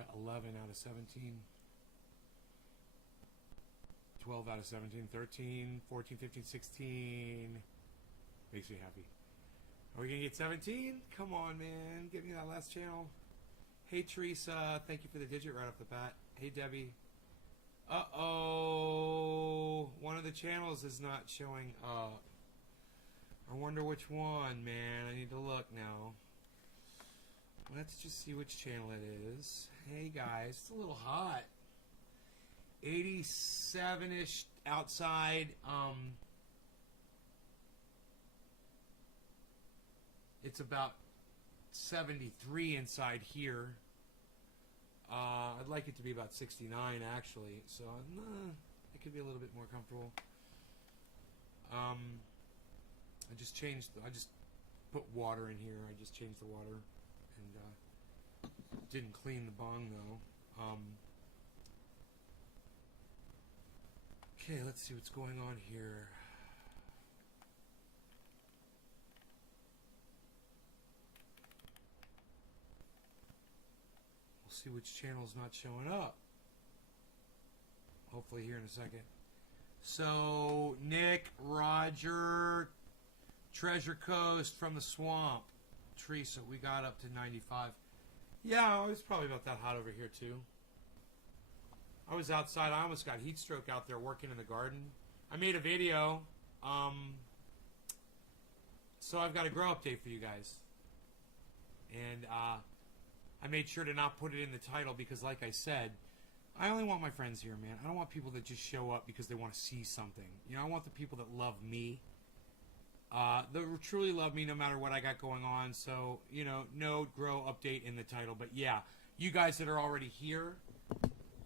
got 11 out of 17. 12 out of 17. 13, 14, 15, 16. Makes me happy. Are we going to get 17? Come on, man. Give me that last channel. Hey, Teresa. Thank you for the digit right off the bat. Hey, Debbie. Uh-oh. One of the channels is not showing up. I wonder which one, man. I need to look now. Let's just see which channel it is. Hey, guys. It's a little hot. 87-ish outside. It's about 73 inside here. I'd like it to be about 69 actually, so it could be a little bit more comfortable. I just put water in here. I just changed the water and didn't clean the bong though. Okay, let's see what's going on here. See which channel's not showing up. Hopefully here in a second. So, Nick, Roger, Treasure Coast from the Swamp. Teresa, we got up to 95. Yeah, it was probably about that hot over here too. I was outside. I almost got heat stroke out there working in the garden. I made a video. So I've got a grow update for you guys. And, I made sure to not put it in the title because, like I said, I only want my friends here, man. I don't want people that just show up because they want to see something. You know, I want the people that love me, that truly love me no matter what I got going on. So, you know, no grow update in the title. But, yeah, you guys that are already here,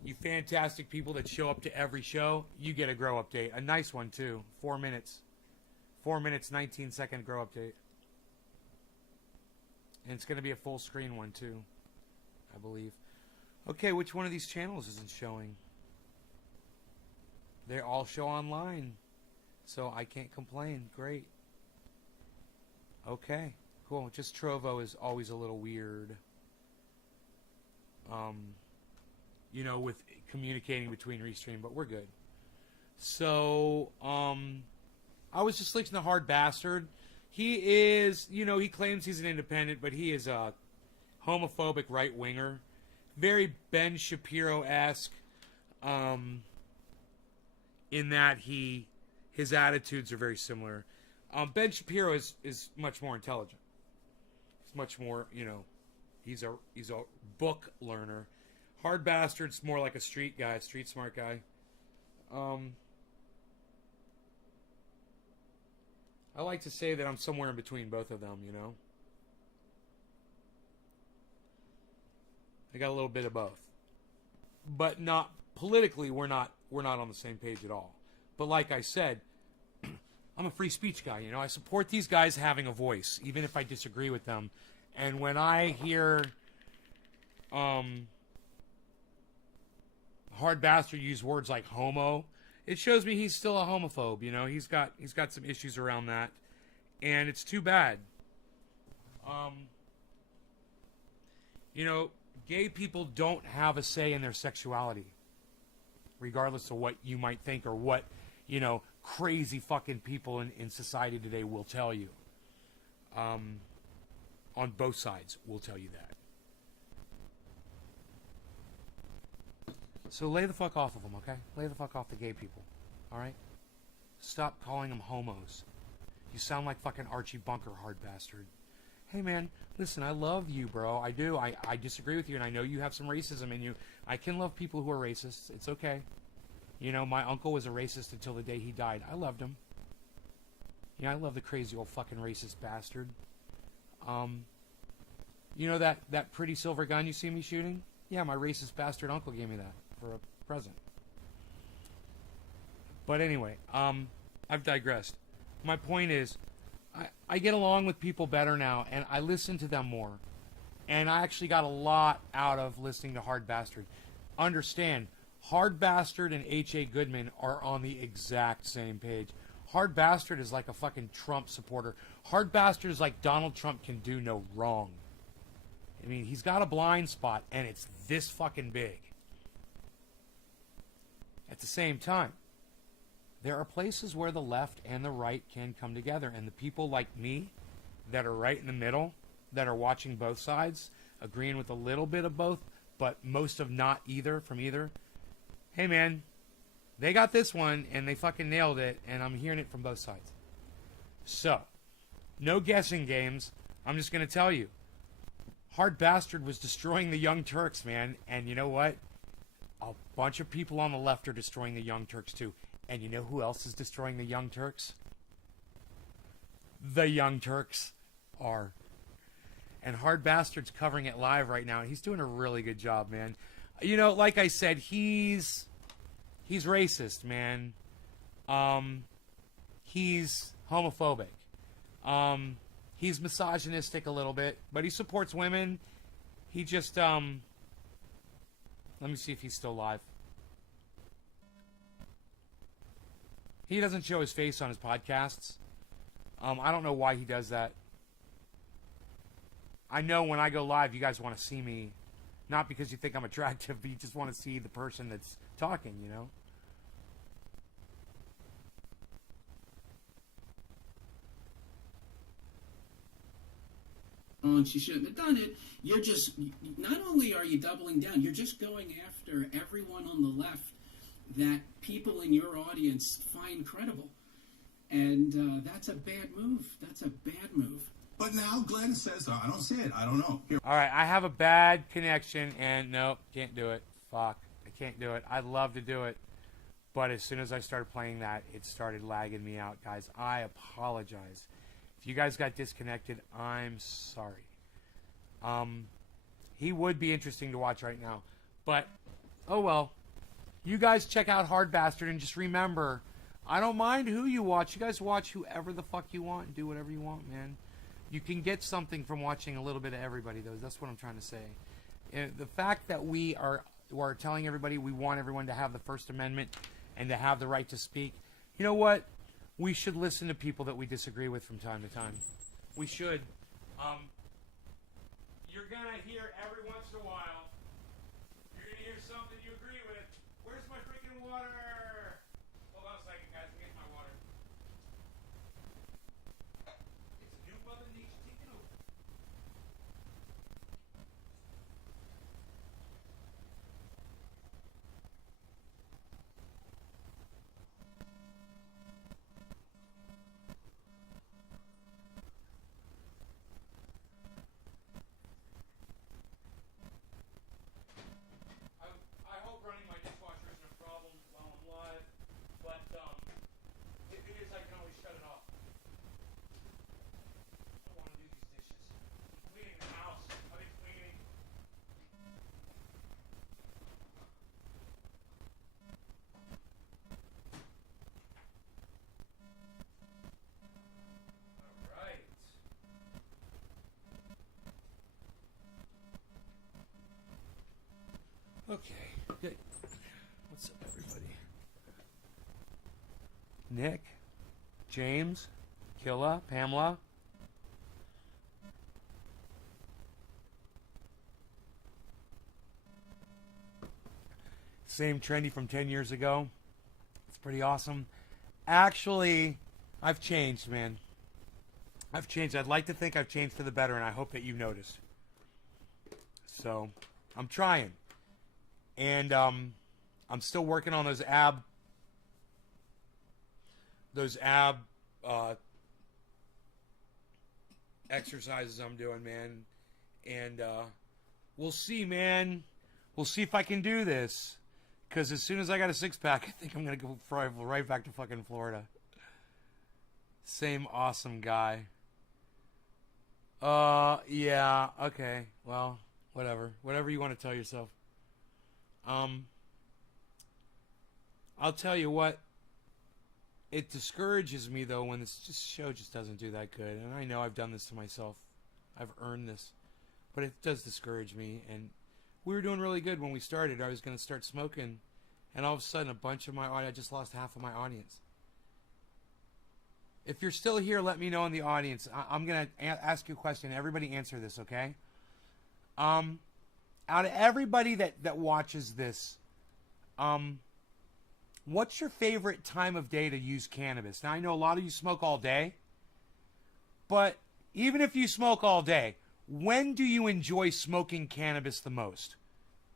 you fantastic people that show up to every show, you get a grow update. A nice one, too. 4 minutes. 4 minutes, 19-second grow update. And it's going to be a full screen one, too, I believe. Okay, which one of these channels isn't showing? They all show online, so I can't complain. Great. Okay, cool. Just Trovo is always a little weird. You know, with communicating between Restream, but we're good. So, I was just listening to Hard Bastard. He is, you know, he claims he's an independent, but he is a homophobic right-winger. Very Ben Shapiro-esque in that his attitudes are very similar. Ben Shapiro is much more intelligent. He's much more, you know, he's a book learner. Hard Bastard's more like a street guy, street smart guy. I like to say that I'm somewhere in between both of them, you know. I got a little bit of both. But not politically, we're not on the same page at all. But like I said, I'm a free speech guy, you know. I support these guys having a voice, even if I disagree with them. And when I hear Hard Bastard use words like homo, it shows me he's still a homophobe, you know. He's got some issues around that, and it's too bad. You know, gay people don't have a say in their sexuality, regardless of what you might think or what, you know, crazy fucking people in society today will tell you. On both sides will tell you that. So lay the fuck off of them, okay? Lay the fuck off the gay people, all right? Stop calling them homos. You sound like fucking Archie Bunker, Hard Bastard. Hey, man, listen, I love you, bro. I do. I disagree with you, and I know you have some racism in you. I can love people who are racists. It's okay. You know, my uncle was a racist until the day he died. I loved him. Yeah, I love the crazy old fucking racist bastard. You know that pretty silver gun you see me shooting? Yeah, my racist bastard uncle gave me that for a present. But anyway, I've digressed. My point is, I get along with people better now, and I listen to them more. And I actually got a lot out of listening to Hard Bastard. Understand, Hard Bastard and H.A. Goodman are on the exact same page. Hard Bastard is like a fucking Trump supporter. Hard Bastard is like Donald Trump can do no wrong. I mean, he's got a blind spot, and it's this fucking big. At the same time, there are places where the left and the right can come together, and the people like me that are right in the middle, that are watching both sides, agreeing with a little bit of both, but most of not either from either. Hey, man, they got this one, and they fucking nailed it, and I'm hearing it from both sides. So, no guessing games. I'm just going to tell you. Hard Bastard was destroying the Young Turks, man, and you know what? A bunch of people on the left are destroying the Young Turks, too. And you know who else is destroying the Young Turks? The Young Turks are. And Hard Bastard's covering it live right now, and he's doing a really good job, man. You know, like I said, he's racist, man. He's homophobic. He's misogynistic a little bit, but he supports women. He just, let me see if he's still live. He doesn't show his face on his podcasts. I don't know why he does that. I know when I go live, you guys want to see me. Not because you think I'm attractive, but you just want to see the person that's talking, you know? And she shouldn't have done it. You're just, not only are you doubling down, you're just going after everyone on the left that people in your audience find credible. And that's a bad move. That's a bad move. But now Glenn says, I don't see it. I don't know. Here. All right, I have a bad connection, and nope, can't do it. Fuck, I can't do it. I'd love to do it. But as soon as I started playing that, it started lagging me out, guys. I apologize. If you guys got disconnected, I'm sorry. He would be interesting to watch right now. But, oh well. You guys check out Hard Bastard, and just remember, I don't mind who you watch. You guys watch whoever the fuck you want and do whatever you want, man. You can get something from watching a little bit of everybody, though. That's what I'm trying to say. The fact that we're telling everybody we want everyone to have the First Amendment and to have the right to speak, you know what? We should listen to people that we disagree with from time to time. We should. You're going to hear every once in a while, you're going to hear something you agree with. Where's my freaking water? Hold on a second, guys. I'm getting my water. It's a new Mother Nature taking over. I hope running my dishwasher isn't a problem while I'm live, but if it is, I can always shut it off. I want to do these dishes. I'm cleaning the house. I've been cleaning. All right. Okay, good. What's up, everybody? Nick, James, Killa, Pamela. Same trendy from 10 years ago. It's pretty awesome. Actually, I've changed, man. I've changed. I'd like to think I've changed for the better, and I hope that you noticed. So, I'm trying. And I'm still working on those ab exercises I'm doing, man. And we'll see, man. We'll see if I can do this. Because as soon as I got a six-pack, I think I'm going to go right back to fucking Florida. Same awesome guy. Yeah, okay. Well, whatever. Whatever you want to tell yourself. I'll tell you what, it discourages me, though, when this show just doesn't do that good. And I know I've done this to myself. I've earned this. But it does discourage me. And we were doing really good when we started. I was going to start smoking. And all of a sudden, a bunch of my audience, I just lost half of my audience. If you're still here, let me know in the audience. I'm going to ask you a question. Everybody answer this, okay? Out of everybody that watches this, what's your favorite time of day to use cannabis? Now, I know a lot of you smoke all day, but even if you smoke all day, when do you enjoy smoking cannabis the most?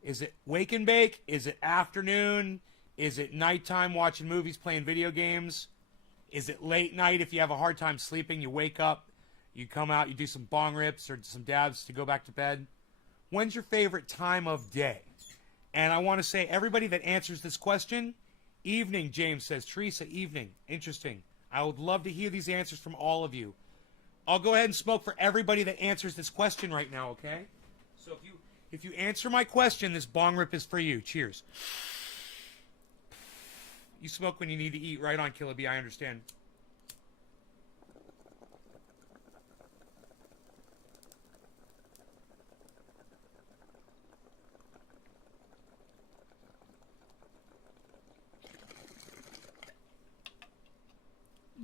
Is it wake and bake? Is it afternoon? Is it nighttime watching movies, playing video games? Is it late night if you have a hard time sleeping, you wake up, you come out, you do some bong rips or some dabs to go back to bed? When's your favorite time of day? And I want to say, everybody that answers this question, evening, James says. Teresa, evening. Interesting. I would love to hear these answers from all of you. I'll go ahead and smoke for everybody that answers this question right now, okay? So if you answer my question, this bong rip is for you. Cheers. You smoke when you need to eat. Right on, Killer B, I understand.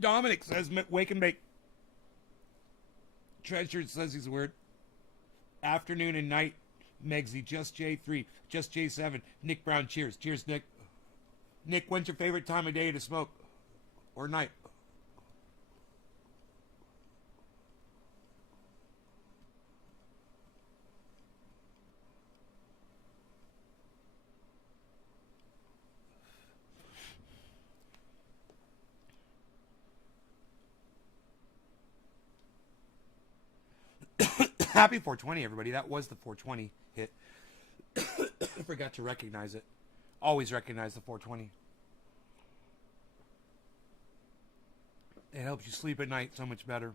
Dominic says wake and bake. Treasured says he's a word. Afternoon and night. Megsy, Just J3, Just J7. Nick Brown, cheers. Cheers, Nick. Nick, when's your favorite time of day to smoke? Or night? Happy 420, everybody. That was the 420 hit. I forgot to recognize it. Always recognize the 420. It helps you sleep at night so much better.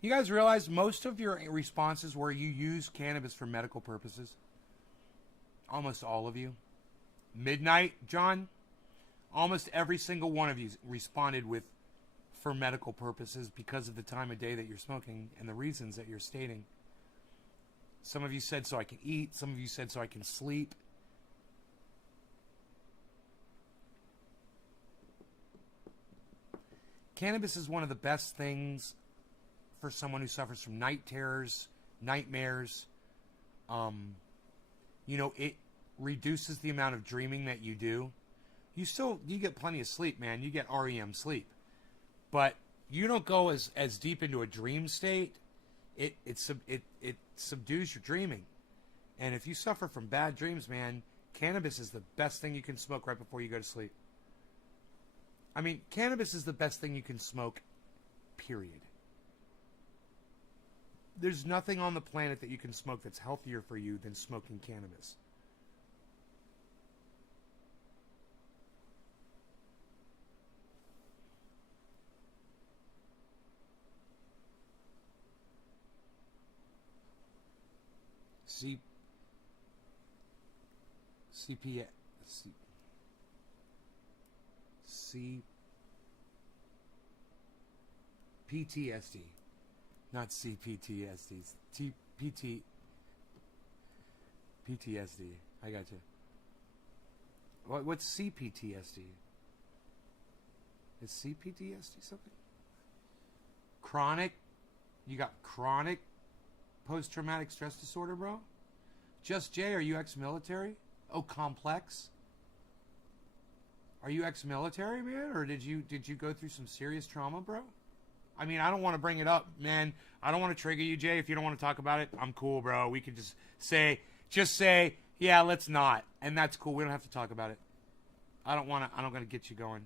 You guys realize most of your responses where you use cannabis for medical purposes? Almost all of you. Midnight, John? Almost every single one of you responded with for medical purposes because of the time of day that you're smoking and the reasons that you're stating. Some of you said so I can eat. Some of you said so I can sleep. Cannabis is one of the best things for someone who suffers from night terrors, nightmares. It reduces the amount of dreaming that you do. You get plenty of sleep, man. You get REM sleep. But you don't go as deep into a dream state. It subdues your dreaming. And if you suffer from bad dreams, man, cannabis is the best thing you can smoke right before you go to sleep. I mean, cannabis is the best thing you can smoke, period. There's nothing on the planet that you can smoke that's healthier for you than smoking cannabis. PTSD, not CPTSD. PTSD. I got you. What's CPTSD? Is CPTSD something? Chronic? You got chronic post-traumatic stress disorder, bro? Just Jay, are you ex-military? Oh, complex? Are you ex-military, man? Or did you go through some serious trauma, bro? I mean, I don't want to bring it up, man. I don't want to trigger you, Jay. If you don't want to talk about it, I'm cool, bro. We could just say, yeah, let's not. And that's cool. We don't have to talk about it. I don't want to get you going.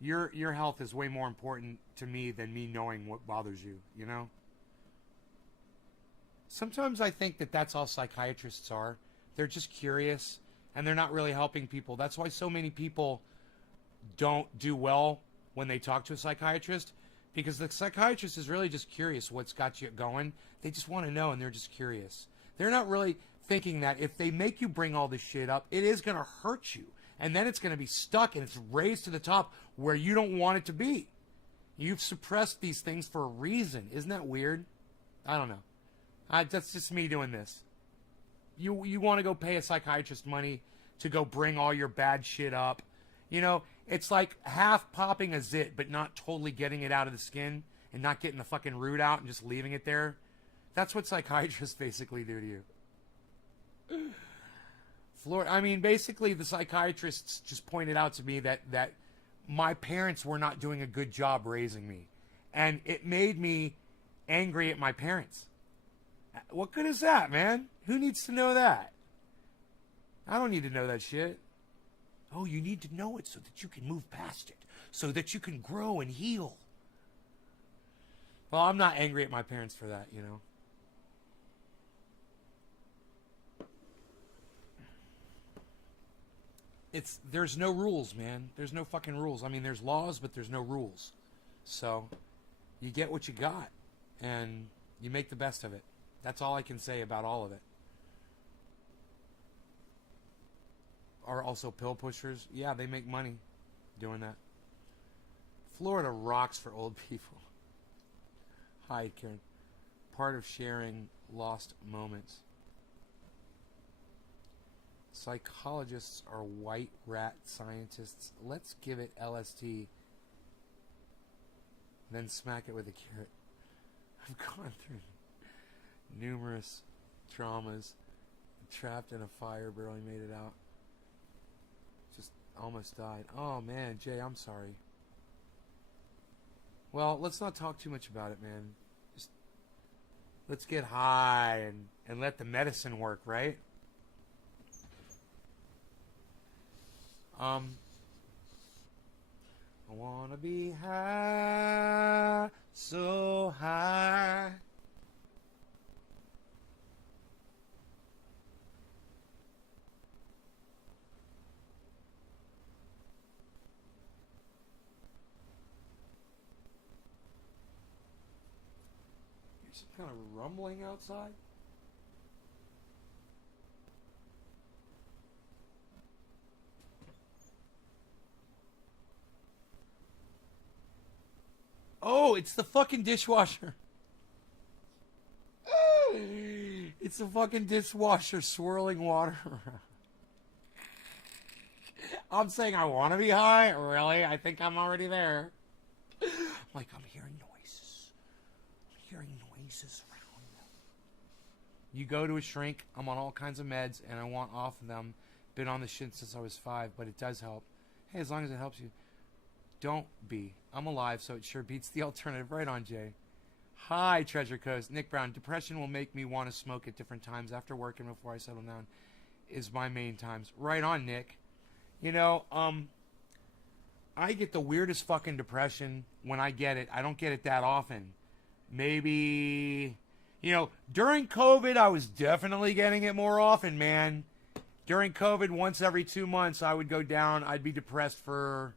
Your health is way more important to me than me knowing what bothers you, you know? Sometimes I think that that's all psychiatrists are. They're just curious, and they're not really helping people. That's why so many people don't do well when they talk to a psychiatrist, because the psychiatrist is really just curious what's got you going. They just want to know, and they're just curious. They're not really thinking that if they make you bring all this shit up, it is going to hurt you. And then it's going to be stuck, and it's raised to the top where you don't want it to be. You've suppressed these things for a reason. Isn't that weird? I don't know. That's just me doing this. You want to go pay a psychiatrist money to go bring all your bad shit up. You know, it's like half popping a zit, but not totally getting it out of the skin. and not getting the fucking root out and just leaving it there. That's what psychiatrists basically do to you. I mean, basically, the psychiatrists just pointed out to me that my parents were not doing a good job raising me. And it made me angry at my parents. What good is that, man? Who needs to know that? I don't need to know that shit. Oh, you need to know it so that you can move past it. So that you can grow and heal. Well, I'm not angry at my parents for that, you know. There's no rules, man. There's no fucking rules. I mean, there's laws, but there's no rules. So, you get what you got, and you make the best of it. That's all I can say about all of it. Are also pill pushers. Yeah, they make money doing that. Florida rocks for old people. Hi, Karen. Part of sharing lost moments. Psychologists are white rat scientists. Let's give it LSD, then smack it with a carrot. I've gone through numerous traumas. Trapped in a fire, barely made it out. Just almost died. Oh man, Jay, I'm sorry. Well, let's not talk too much about it, man. Just let's get high and let the medicine work, right? I wanna be high, so high. There's some kind of rumbling outside. Oh, it's the fucking dishwasher. It's the fucking dishwasher swirling water around. I'm saying I want to be high. Really? I think I'm already there. I'm hearing noises. I'm hearing noises around them. You go to a shrink. I'm on all kinds of meds, and I want off of them. Been on the shit since I was 5, but it does help. Hey, as long as it helps you. Don't be. I'm alive, so it sure beats the alternative. Right on, Jay. Hi, Treasure Coast. Nick Brown. Depression will make me want to smoke at different times after work and before I settle down is my main times. Right on, Nick. You know, I get the weirdest fucking depression when I get it. I don't get it that often. Maybe, you know, during COVID, I was definitely getting it more often, man. During COVID, once every 2 months, I would go down. I'd be depressed for...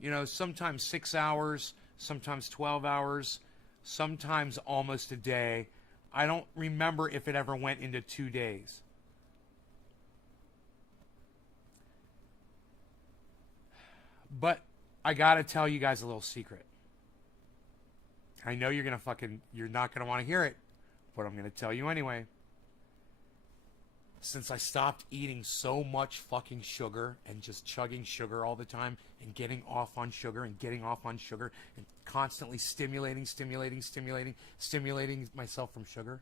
You know, sometimes 6 hours, sometimes 12 hours, sometimes almost a day. I don't remember if it ever went into 2 days. But I gotta tell you guys a little secret. I know you're not gonna want to hear it, but I'm gonna tell you anyway. Since I stopped eating so much fucking sugar and just chugging sugar all the time and getting off on sugar and getting off on sugar and constantly stimulating myself from sugar,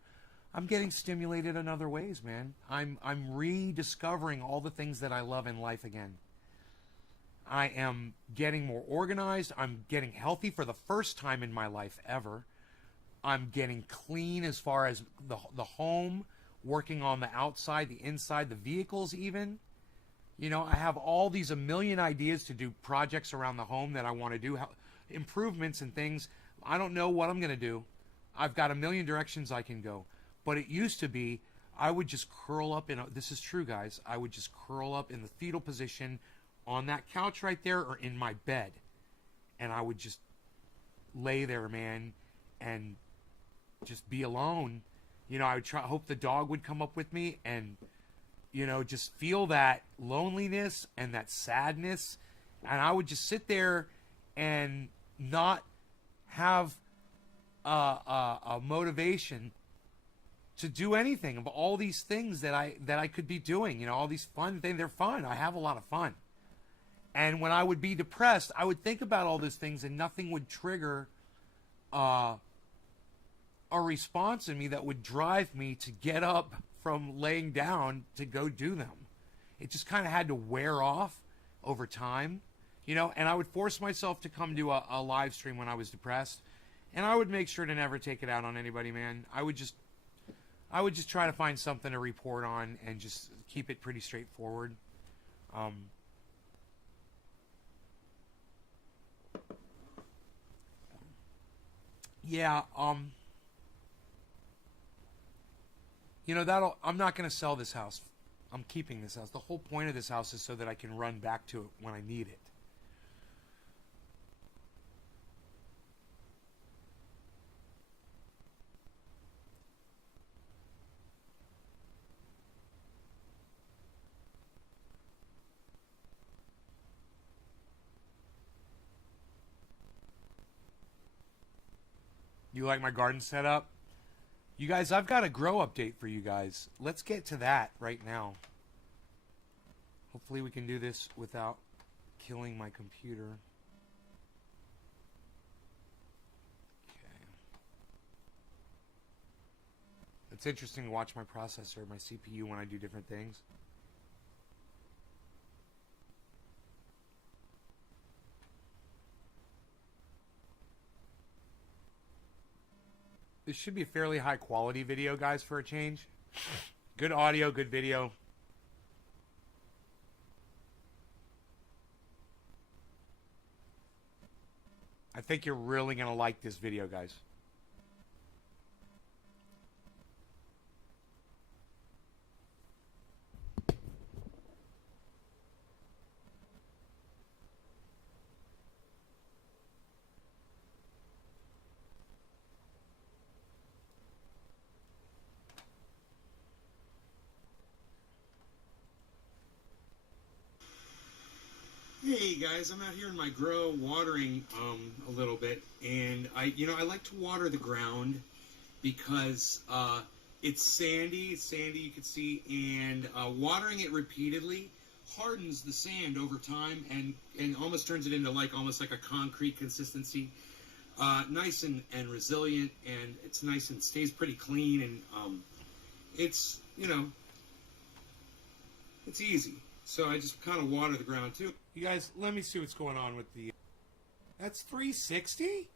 I'm getting stimulated in other ways, man. I'm rediscovering all the things that I love in life again. I am getting more organized. I'm getting healthy for the first time in my life ever. I'm getting clean as far as the home, working on the outside, the inside, the vehicles even. You know, I have all these a million ideas to do projects around the home that I want to do, improvements and things. I don't know what I'm going to do. I've got a million directions I can go. But it used to be I would just curl up this is true, guys. I would just curl up in the fetal position on that couch right there or in my bed. And I would just lay there, man, and just be alone. You know, I would hope the dog would come up with me and, you know, just feel that loneliness and that sadness. And I would just sit there and not have a motivation to do anything of all these things that I could be doing. You know, all these fun things. They're fun. I have a lot of fun. And when I would be depressed, I would think about all those things and nothing would trigger a response in me that would drive me to get up from laying down to go do them. It just kind of had to wear off over time, you know, and I would force myself to come to a live stream when I was depressed, and I would make sure to never take it out on anybody, man. I would just try to find something to report on and just keep it pretty straightforward. Yeah, you know, I'm not going to sell this house. I'm keeping this house. The whole point of this house is so that I can run back to it when I need it. You like my garden setup? You guys, I've got a grow update for you guys. Let's get to that right now. Hopefully we can do this without killing my computer. Okay. It's interesting to watch my processor, my CPU, when I do different things. This should be a fairly high quality video, guys, for a change. Good audio, good video. I think you're really going to like this video, guys. Hey guys, I'm out here in my grow watering a little bit, and I like to water the ground because it's sandy you can see, and watering it repeatedly hardens the sand over time and almost turns it into almost like a concrete consistency. Nice and resilient, and it's nice and stays pretty clean, and it's it's easy. So I just kind of water the ground too. You guys, let me see what's going on with the... That's 360?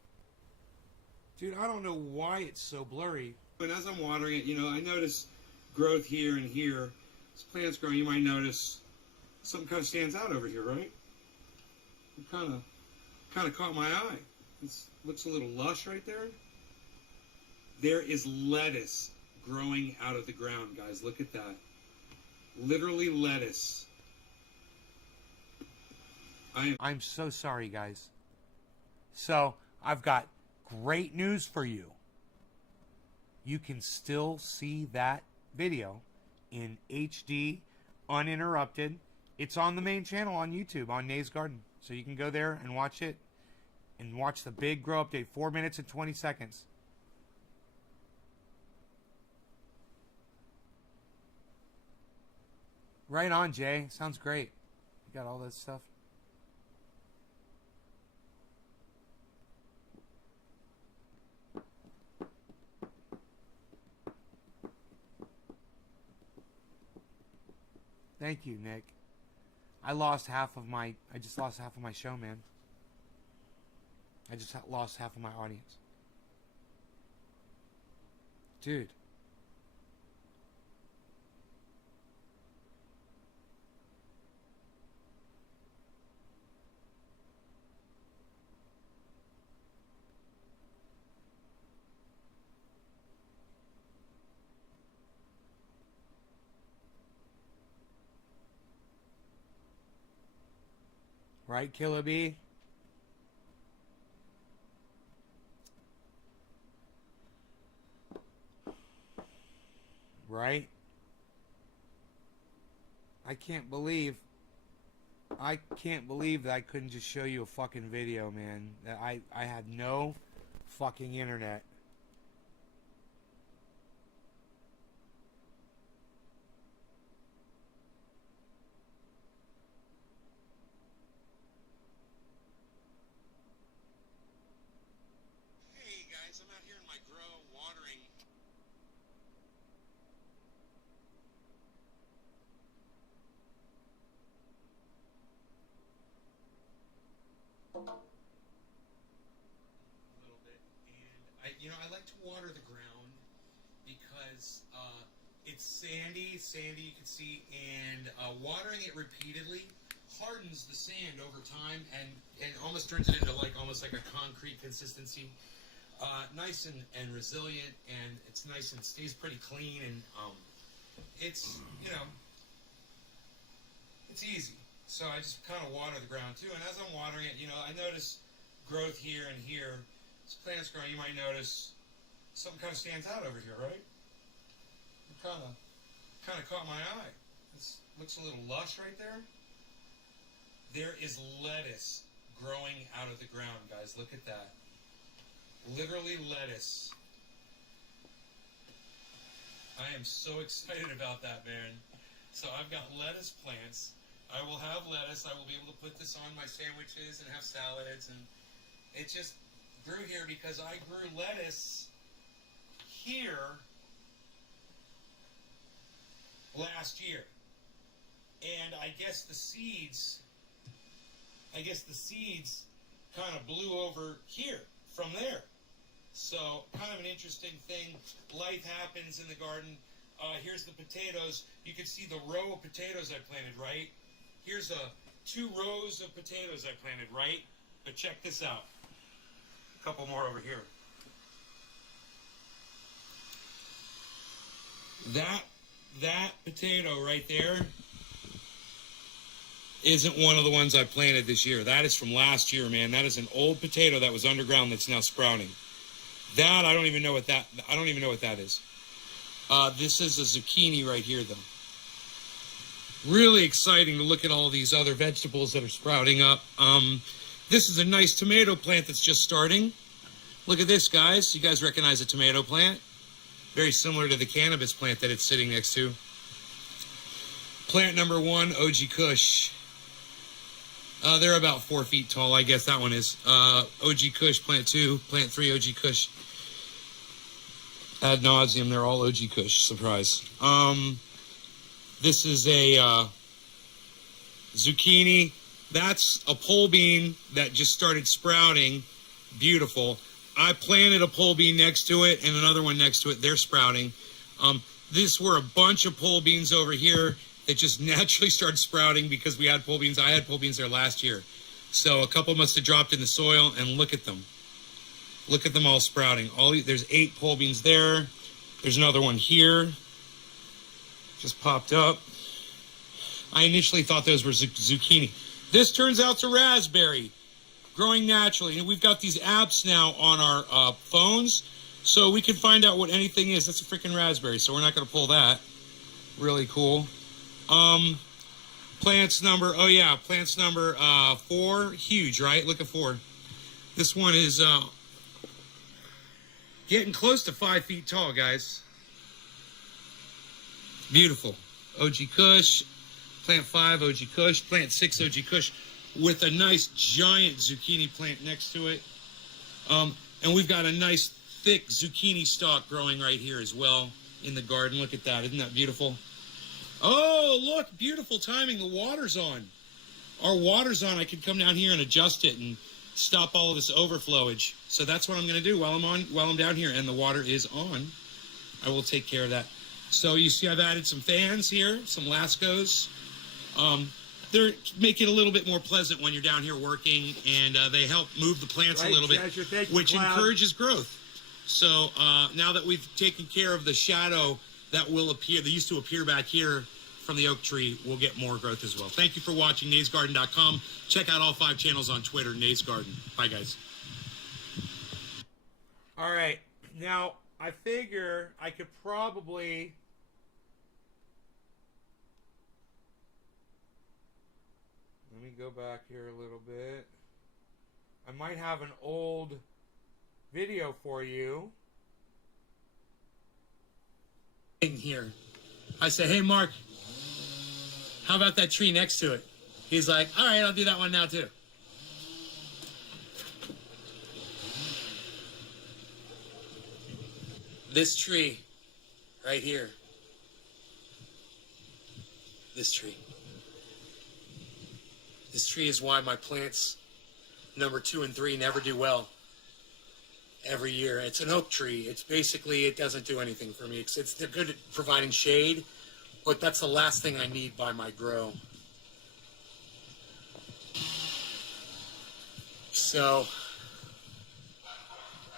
Dude, I don't know why it's so blurry. And as I'm watering it, I notice growth here and here. As plant's growing, you might notice something kind of stands out over here, right? It kind of caught my eye. It looks a little lush right there. There is lettuce growing out of the ground, guys. Look at that. Literally lettuce. I'm so sorry, guys. So, I've got great news for you. You can still see that video in HD, uninterrupted. It's on the main channel on YouTube, on Nays Garden. So you can go there and watch it. And watch the big grow update, 4 minutes and 20 seconds. Right on, Jay. Sounds great. You got all that stuff. Thank you, Nick. I just lost half of my show, man. I just lost half of my audience. Dude. Right, Killer B? Right? I can't believe that I couldn't just show you a fucking video, man. That I had no fucking internet. Hey little bit, and I like to water the ground because it's sandy, you can see, and watering it repeatedly hardens the sand over time and almost turns it into almost like a concrete consistency. Nice and resilient, and it's nice and stays pretty clean, and it's it's easy. So I just kind of water the ground too, and as I'm watering it, I notice growth here and here. This plant's growing. You might notice something kind of stands out over here, right? It kind of caught my eye. This looks a little lush right there. There is lettuce growing out of the ground, guys. Look at that. Literally lettuce. I am so excited about that, man. So I've got lettuce plants. I will have lettuce. I will be able to put this on my sandwiches and have salads. And it just grew here because I grew lettuce here last year. And I guess the seeds kind of blew over here from there. So kind of an interesting thing. Life happens in the garden. Here's the potatoes. You can see the row of potatoes I planted, right? Here's 2 rows of potatoes I planted, right? But check this out. A couple more over here. That potato right there isn't one of the ones I planted this year. That is from last year, man. That is an old potato that was underground that's now sprouting. That I don't even know what that is. This is a zucchini right here, though. Really exciting to look at all these other vegetables that are sprouting up. This is a nice tomato plant that's just starting. Look at this, guys. You guys recognize a tomato plant? Very similar to the cannabis plant that it's sitting next to. Plant number 1, OG Kush. They're about 4 feet tall, I guess that one is. OG Kush, plant 2, plant 3, OG Kush. Ad nauseum, they're all OG Kush. Surprise. This is a zucchini. That's a pole bean that just started sprouting. Beautiful. I planted a pole bean next to it and another one next to it. They're sprouting. These were a bunch of pole beans over here that just naturally started sprouting because we had pole beans. I had pole beans there last year. So a couple must have dropped in the soil, and look at them. Look at them all sprouting. There's 8 pole beans there. There's another one here. Just popped up. I initially thought those were zucchini. This turns out to raspberry, growing naturally. And we've got these apps now on our phones, so we can find out what anything is. That's a freaking raspberry, so we're not going to pull that. Really cool. Plants number 4. Huge, right? Look at 4. This one is getting close to 5 feet tall, guys. Beautiful. OG Kush. Plant 5, OG Kush. Plant 6, OG Kush. With a nice giant zucchini plant next to it. And we've got a nice thick zucchini stalk growing right here as well in the garden. Look at that. Isn't that beautiful? Oh, look. Beautiful timing. The water's on. Our water's on. I could come down here and adjust it and stop all of this overflowage. So that's what I'm going to do while I'm down here, and the water is on. I will take care of that. So you see I've added some fans here, some Lascos. They make it a little bit more pleasant when you're down here working, and they help move the plants a little bit, which encourages growth. So now that we've taken care of the shadow that will appear, that used to appear back here from the oak tree, we'll get more growth as well. Thank you for watching, naysgarden.com. Check out all 5 channels on Twitter, Nays Garden. Bye, guys. All right. Now, I figure I could probably... Let me go back here a little bit. I might have an old video for you. Here. I say, hey, Mark, how about that tree next to it? He's like, all right, I'll do that one now, too. This tree right here. This tree. This tree is why my plants number 2 and 3 never do well every year. It's an oak tree. It's basically, it doesn't do anything for me. They're good at providing shade, but that's the last thing I need by my grow. So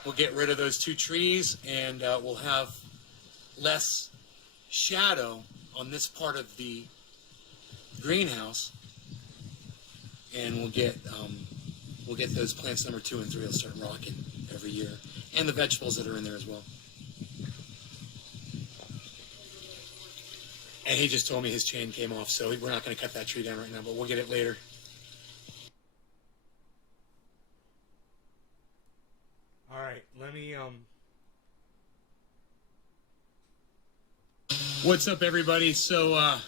we'll get rid of those 2 trees, and we'll have less shadow on this part of the greenhouse, and we'll get those plants number 2 and 3 will start rocking every year, and the vegetables that are in there as well. And he just told me his chain came off, so we're not going to cut that tree down right now, but we'll get it later. All right, let me What's up, everybody? So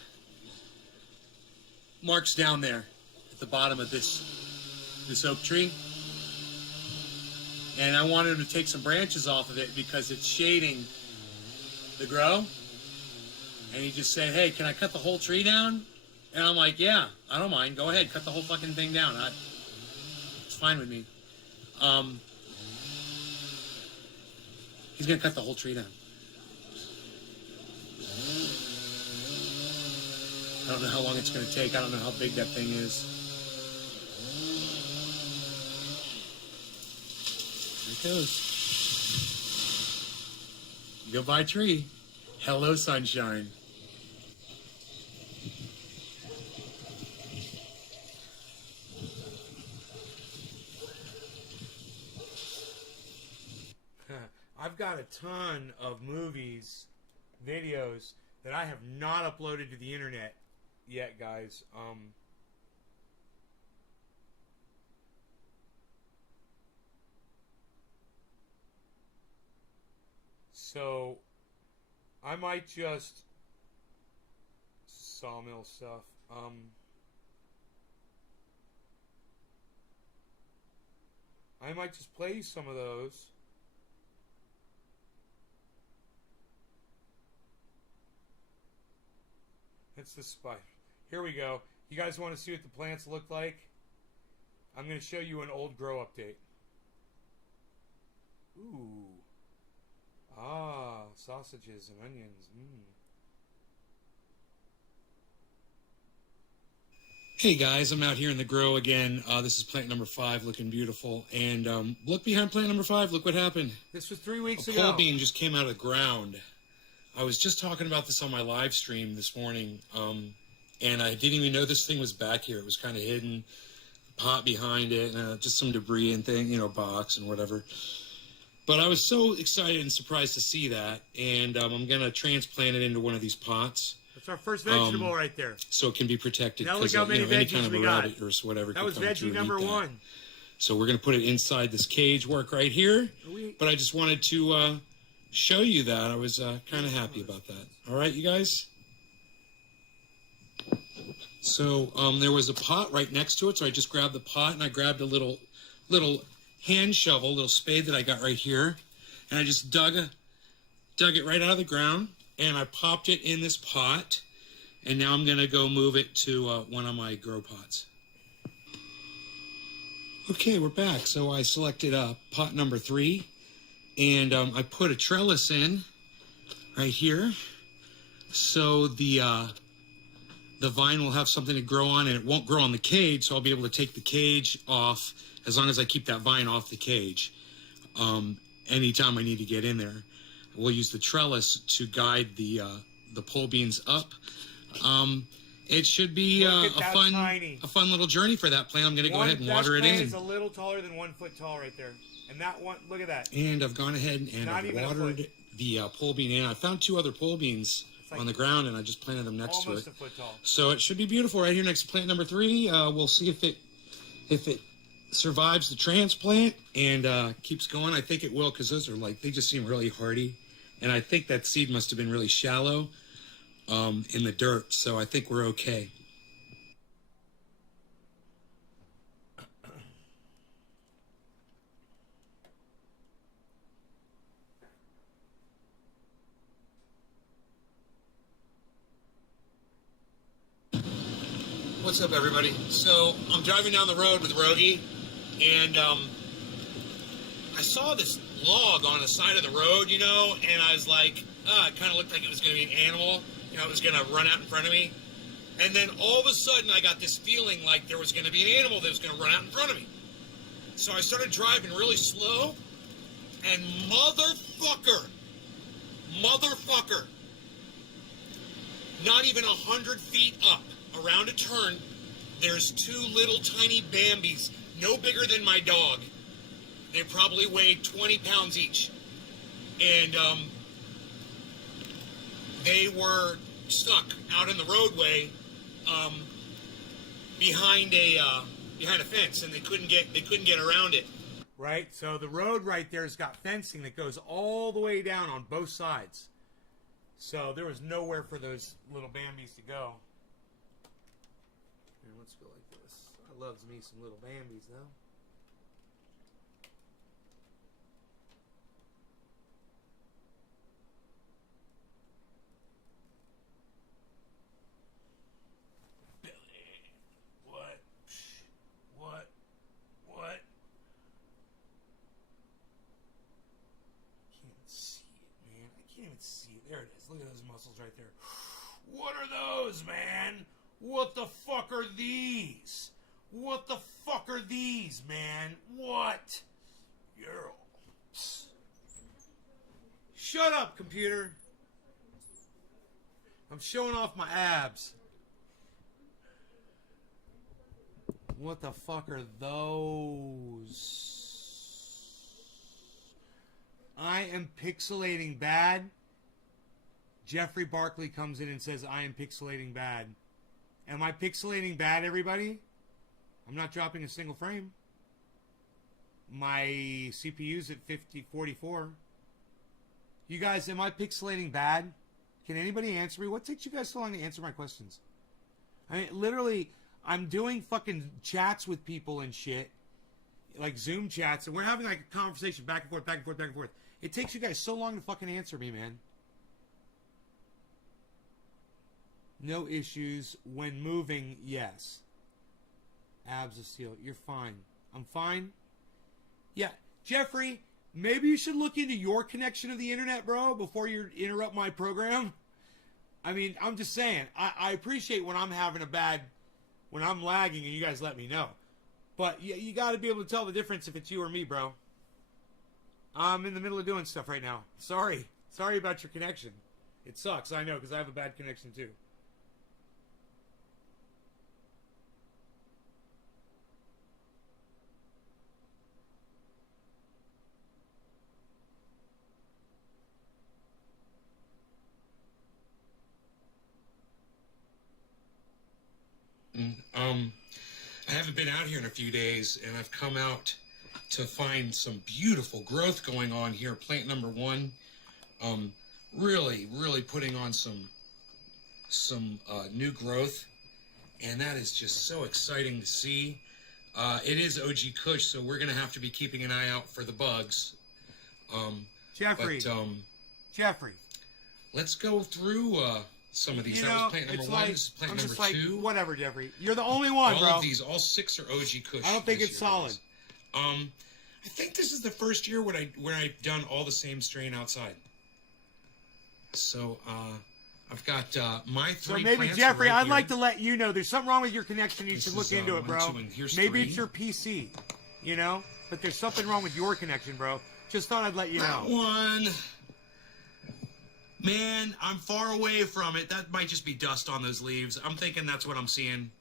Mark's down there at the bottom of this oak tree, and I wanted him to take some branches off of it because it's shading the grow. And he just said, "Hey, can I cut the whole tree down?" And I'm like, "Yeah, I don't mind. Go ahead, cut the whole fucking thing down. It's fine with me." He's gonna cut the whole tree down. I don't know how long it's gonna take. I don't know how big that thing is. There it goes. Goodbye, tree. Hello, sunshine. I've got a ton of movies, videos that I have not uploaded to the internet yet, guys. So I might just sawmill stuff. I might just play some of those. That's the spider. Here we go. You guys want to see what the plants look like? I'm going to show you an old grow update. Ooh. Ah, sausages and onions. Hey guys, I'm out here in the grow again. This is plant number 5, looking beautiful. And look behind plant number 5. Look what happened. This was 3 weeks ago. A pole bean just came out of the ground. I was just talking about this on my live stream this morning, and I didn't even know this thing was back here. It was kind of hidden, pot behind it, and just some debris and thing, box and whatever. But I was so excited and surprised to see that, and I'm going to transplant it into one of these pots. That's our first vegetable right there. So it can be protected because any kind of a rabbit or whatever. That was veggie number 1. So we're going to put it inside this cage work right here. But I just wanted to show you that. I was kind of happy about that. All right, you guys? So there was a pot right next to it, so I just grabbed the pot, and I grabbed a little hand shovel, little spade that I got right here, and I just dug it right out of the ground, and I popped it in this pot, and now I'm going to go move it to one of my grow pots. Okay, we're back. So I selected pot number 3, and I put a trellis in right here, so the vine will have something to grow on, and it won't grow on the cage, so I'll be able to take the cage off as long as I keep that vine off the cage. Anytime I need to get in there, we'll use the trellis to guide the pole beans up. It should be a fun little journey for that plant. I'm going to go ahead and water it in. It's a little taller than 1 foot tall right there, and that one, look at that. And I've gone ahead and I've watered the pole bean in. I found 2 other pole beans on the ground, and I just planted them next to it. Almost a foot tall. So it should be beautiful right here next to plant number 3. We'll see if it survives the transplant and keeps going. I think it will, because those are they just seem really hardy, and I think that seed must have been really shallow in the dirt. So I think we're okay. What's up, everybody? So I'm driving down the road with Rogie, And I saw this log on the side of the road, you know, and I was like, it kind of looked like it was going to be an animal. You know, it was going to run out in front of me. And then all of a sudden, I got this feeling like there was going to be an animal that was going to run out in front of me. So I started driving really slow, and motherfucker, not even 100 feet up, around a turn, there's two little tiny Bambis, no bigger than my dog. They probably weighed 20 pounds each. And they were stuck out in the roadway behind a fence, and they couldn't get around it. Right? So the road right there's got fencing that goes all the way down on both sides. So there was nowhere for those little Bambis to go. Here, let's go like this. I loves me some little Bambis, though. What? Can't see it, man. I can't even see it. There it is. Look at those muscles right there. What are those, man? What the fuck are these? What the fuck are these, man? What? You're... Shut up, computer. I'm showing off my abs. What the fuck are those? I am pixelating bad. Jeffrey Barkley comes in and says, I am pixelating bad. Am I pixelating bad, everybody? I'm not dropping a single frame. My CPU's at 5044. You guys, am I pixelating bad? Can anybody answer me? What takes you guys so long to answer my questions? I mean, literally... I'm doing fucking chats with people and shit, like Zoom chats, and we're having like a conversation back and forth. It takes you guys so long to fucking answer me, man. No issues when moving, yes. Abs of steel, you're fine. I'm fine. Yeah, Jeffrey, maybe you should look into your connection of the internet, bro, before you interrupt my program. I mean, I'm just saying, I appreciate when I'm having a bad... when I'm lagging and you guys let me know. But you got to be able to tell the difference if it's you or me, bro. I'm in the middle of doing stuff right now. Sorry. Sorry about your connection. It sucks, I know, because I have a bad connection too. I haven't been out here in a few days, and I've come out to find some beautiful growth going on here. Plant number 1, really putting on some new growth, and that is just so exciting to see. It is OG Kush, so we're gonna have to be keeping an eye out for the bugs. Jeffrey, let's go through some of these. That was plant number 1. This is plant number 2. Whatever, Jeffrey. You're the only one, bro. All of these, all 6 are OG Kush. I don't think it's solid. I think this is the first year where I've done all the same strain outside. So I've got my 3 plants. So maybe, Jeffrey, I'd like to let you know there's something wrong with your connection. You should look into it, bro. Maybe it's your PC, you know? But there's something wrong with your connection, bro. Just thought I'd let you know. That one... Man, I'm far away from it. That might just be dust on those leaves. I'm thinking that's what I'm seeing.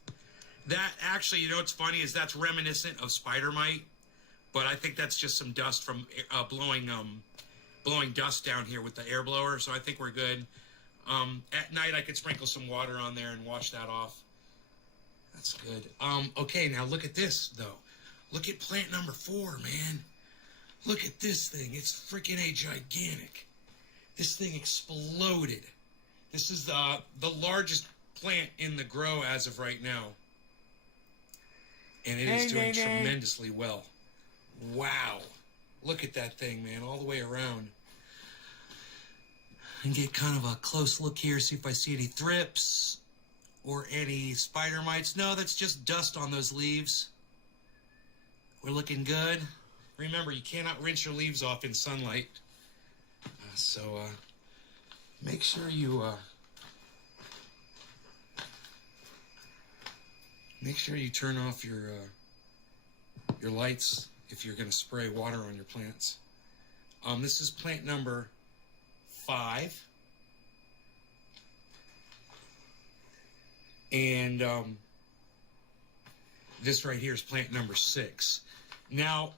That, actually, you know what's funny is that's reminiscent of spider mite. But I think that's just some dust from blowing dust down here with the air blower. So I think we're good. At night, I could sprinkle some water on there and wash that off. That's good. Okay, now look at this, though. Look at plant number 4, man. Look at this thing. It's freaking gigantic. This thing exploded. This is the largest plant in the grow as of right now. And it is doing tremendously well. Wow. Look at that thing, man, all the way around. And get kind of a close look here, see if I see any thrips or any spider mites. No, that's just dust on those leaves. We're looking good. Remember, you cannot rinse your leaves off in sunlight. So make sure you turn off your lights if you're going to spray water on your plants. This is plant number 5. And this right here is plant number 6. Now,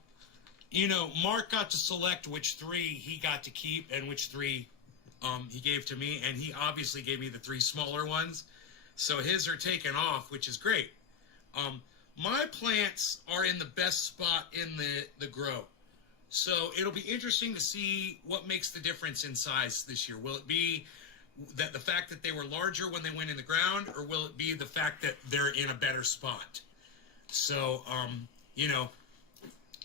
you know, Mark got to select which 3 he got to keep and which 3 he gave to me, and he obviously gave me the 3 smaller ones. So his are taken off, which is great. My plants are in the best spot in the grow. So it'll be interesting to see what makes the difference in size this year. Will it be that the fact that they were larger when they went in the ground, or will it be the fact that they're in a better spot? So, you know,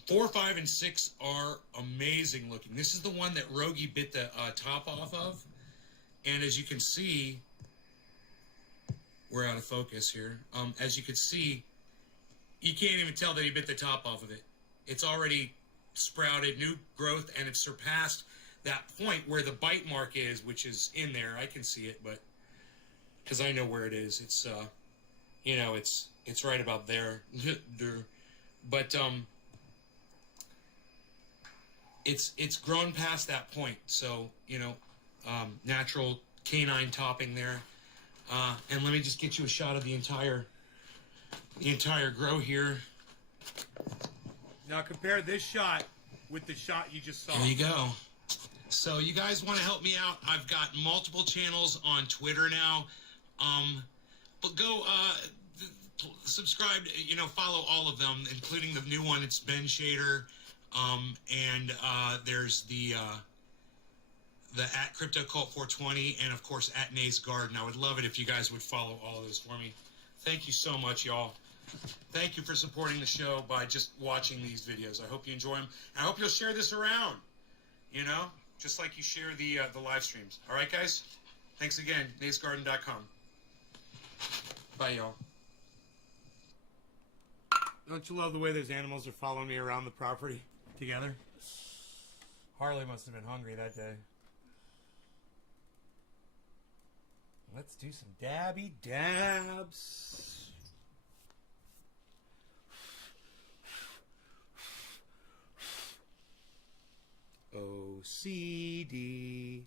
4, 5, and 6 are amazing looking. This is the one that Rogie bit the top off of. And as you can see, we're out of focus here. As you can see, you can't even tell that he bit the top off of it. It's already sprouted, new growth, and it's surpassed that point where the bite mark is, which is in there. I can see it, but because I know where it is. It's, you know, it's right about there. But it's grown past that point. So, you know, natural canine topping there. And let me just get you a shot of the entire grow here. Now compare this shot with the shot you just saw. There you go. So you guys want to help me out? I've got multiple channels on Twitter now. But go subscribe, you know, follow all of them, including the new one. It's Ben Shader. And there's the at Crypto Cult 420, and of course at Nate's Garden. I would love it if you guys would follow all of those for me. Thank you so much, y'all. Thank you for supporting the show by just watching these videos. I hope you enjoy them. I hope you'll share this around, you know, just like you share the live streams. All right, guys? Thanks again. NatesGarden.com. Bye, y'all. Don't you love the way those animals are following me around the property together? Harley must have been hungry that day. Let's do some dabby dabs. OCD.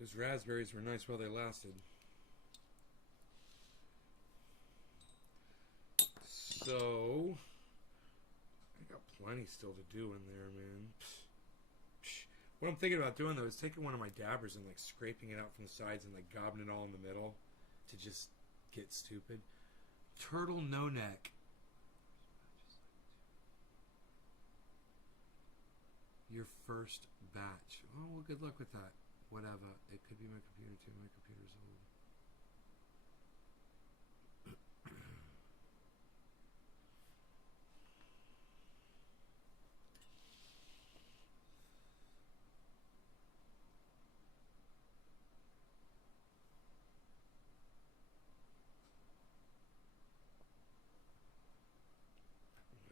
Those raspberries were nice while they lasted. So, I got plenty still to do in there, man. What I'm thinking about doing, though, is taking one of my dabbers and, like, scraping it out from the sides and, like, gobbing it all in the middle to just get stupid. Turtle no neck. Your first batch. Oh, well, good luck with that. Whatever. It could be my computer too. My computer's old.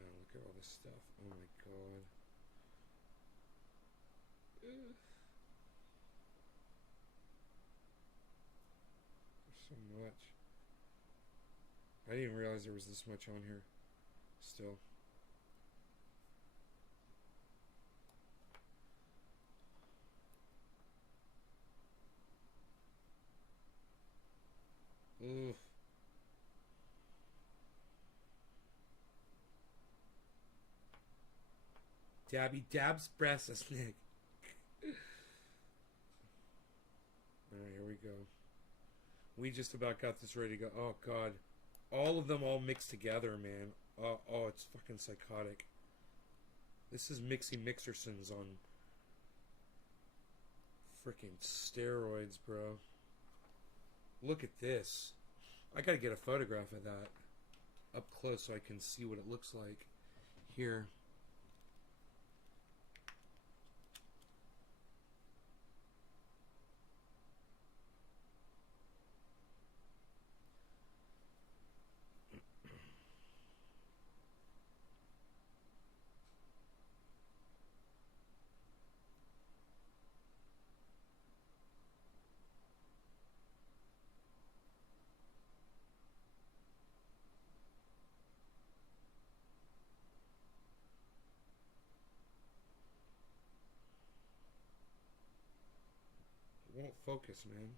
Wow, look at all this stuff. Oh my god. So much. I didn't even realize there was this much on here still. Oof. Dabby dabs breasts a snake. Alright, here we go. We just about got this ready to go. Oh, God. All of them all mixed together, man. Oh, it's fucking psychotic. This is Mixie Mixersons on freaking steroids, bro. Look at this. I gotta get a photograph of that up close so I can see what it looks like. Here. It won't focus, man.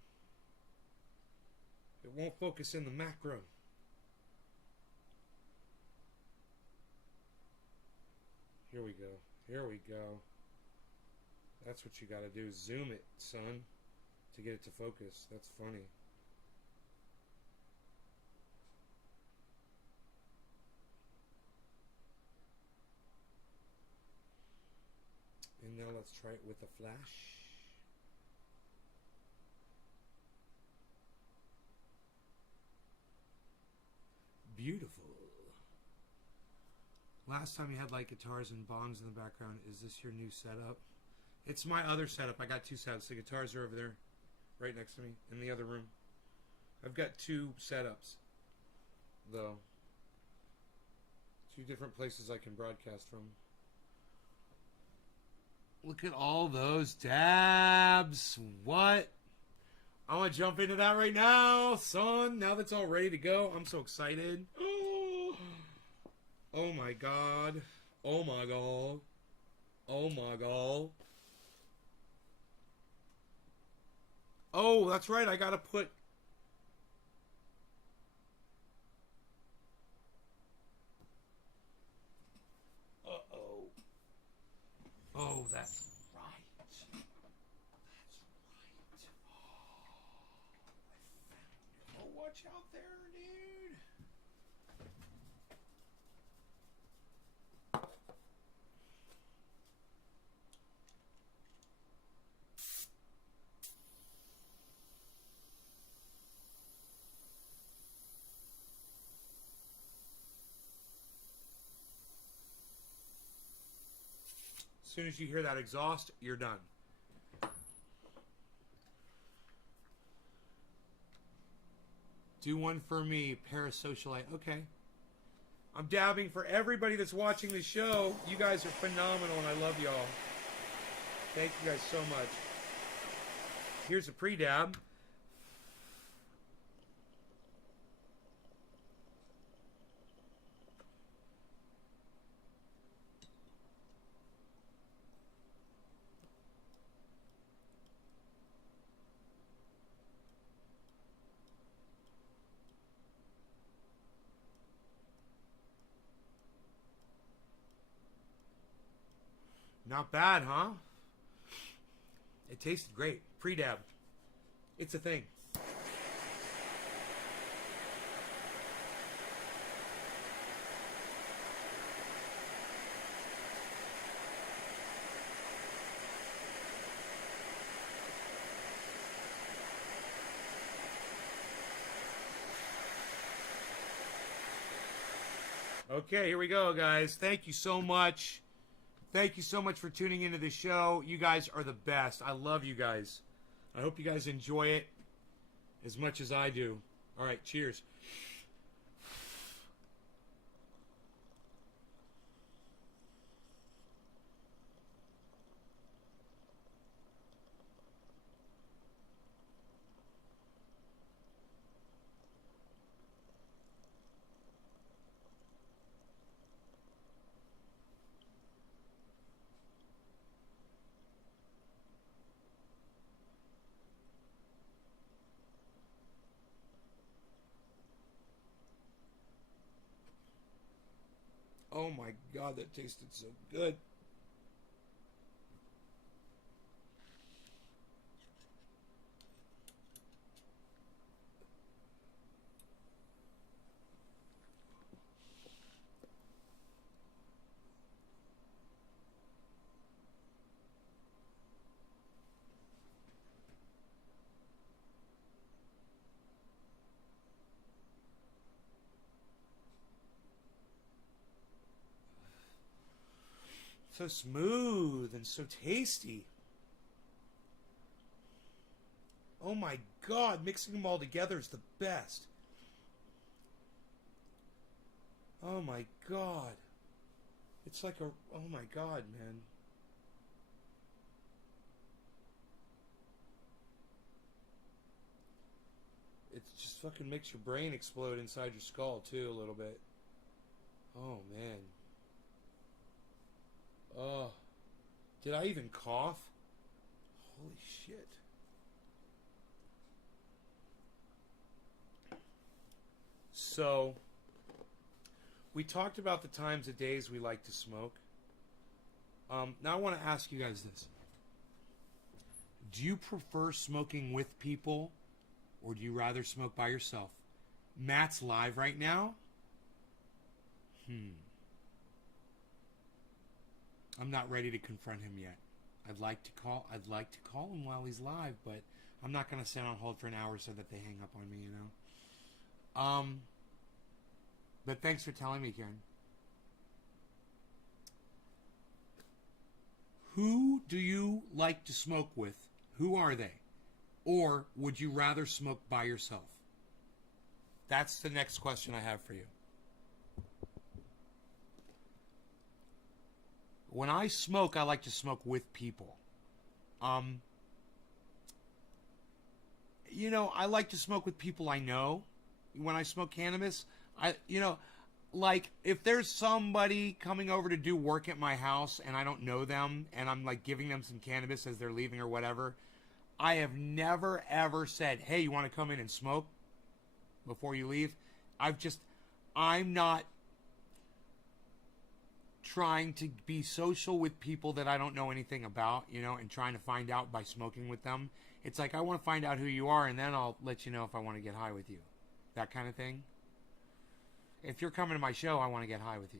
It won't focus in the macro. Here we go. Here we go. That's what you gotta do. Zoom it, son, to get it to focus. That's funny. And now let's try it with a flash. Beautiful. Last time you had like guitars and bongs in the background. Is this your new setup? It's my other setup. I got two setups. The guitars are over there, right next to me, in the other room. I've got two setups, though. Two different places I can broadcast from. Look at all those dabs. What? I want to jump into that right now, son. Now that's all ready to go. I'm so excited. Oh my God. Oh my God. Oh my God. Oh, that's right. I got to put... Uh-oh. Oh, that's right. That's right. Oh, watch out there, dude. As soon as you hear that exhaust, you're done. Do one for me, parasocialite. Okay. I'm dabbing for everybody that's watching the show. You guys are phenomenal, and I love y'all. Thank you guys so much. Here's a pre-dab. Not bad, huh? It tasted great. Pre-dab. It's a thing. Okay, here we go, guys. Thank you so much. Thank you so much for tuning into the show. You guys are the best. I love you guys. I hope you guys enjoy it as much as I do. All right, cheers. Oh my God, that tasted so good. So smooth and so tasty. Oh my God, mixing them all together is the best. Oh my God. It's like a, oh my God, man. It just fucking makes your brain explode inside your skull too a little bit. Oh man. Oh. Did I even cough? Holy shit. So, we talked about the times of days we like to smoke. Now I want to ask you guys this. Do you prefer smoking with people, or do you rather smoke by yourself? Matt's live right now. I'm not ready to confront him yet. I'd like to call him while he's live, but I'm not going to sit on hold for an hour so that they hang up on me, you know. But thanks for telling me, Karen. Who do you like to smoke with? Who are they? Or would you rather smoke by yourself? That's the next question I have for you. When I smoke, I like to smoke with people. You know, I like to smoke with people I know. When I smoke cannabis, like if there's somebody coming over to do work at my house and I don't know them and I'm like giving them some cannabis as they're leaving or whatever, I have never ever said, hey, you want to come in and smoke before you leave? I'm not trying to be social with people that I don't know anything about, you know, and trying to find out by smoking with them. It's like I want to find out who you are and then I'll let you know if I want to get high with you. That kind of thing. If you're coming to my show, I want to get high with you.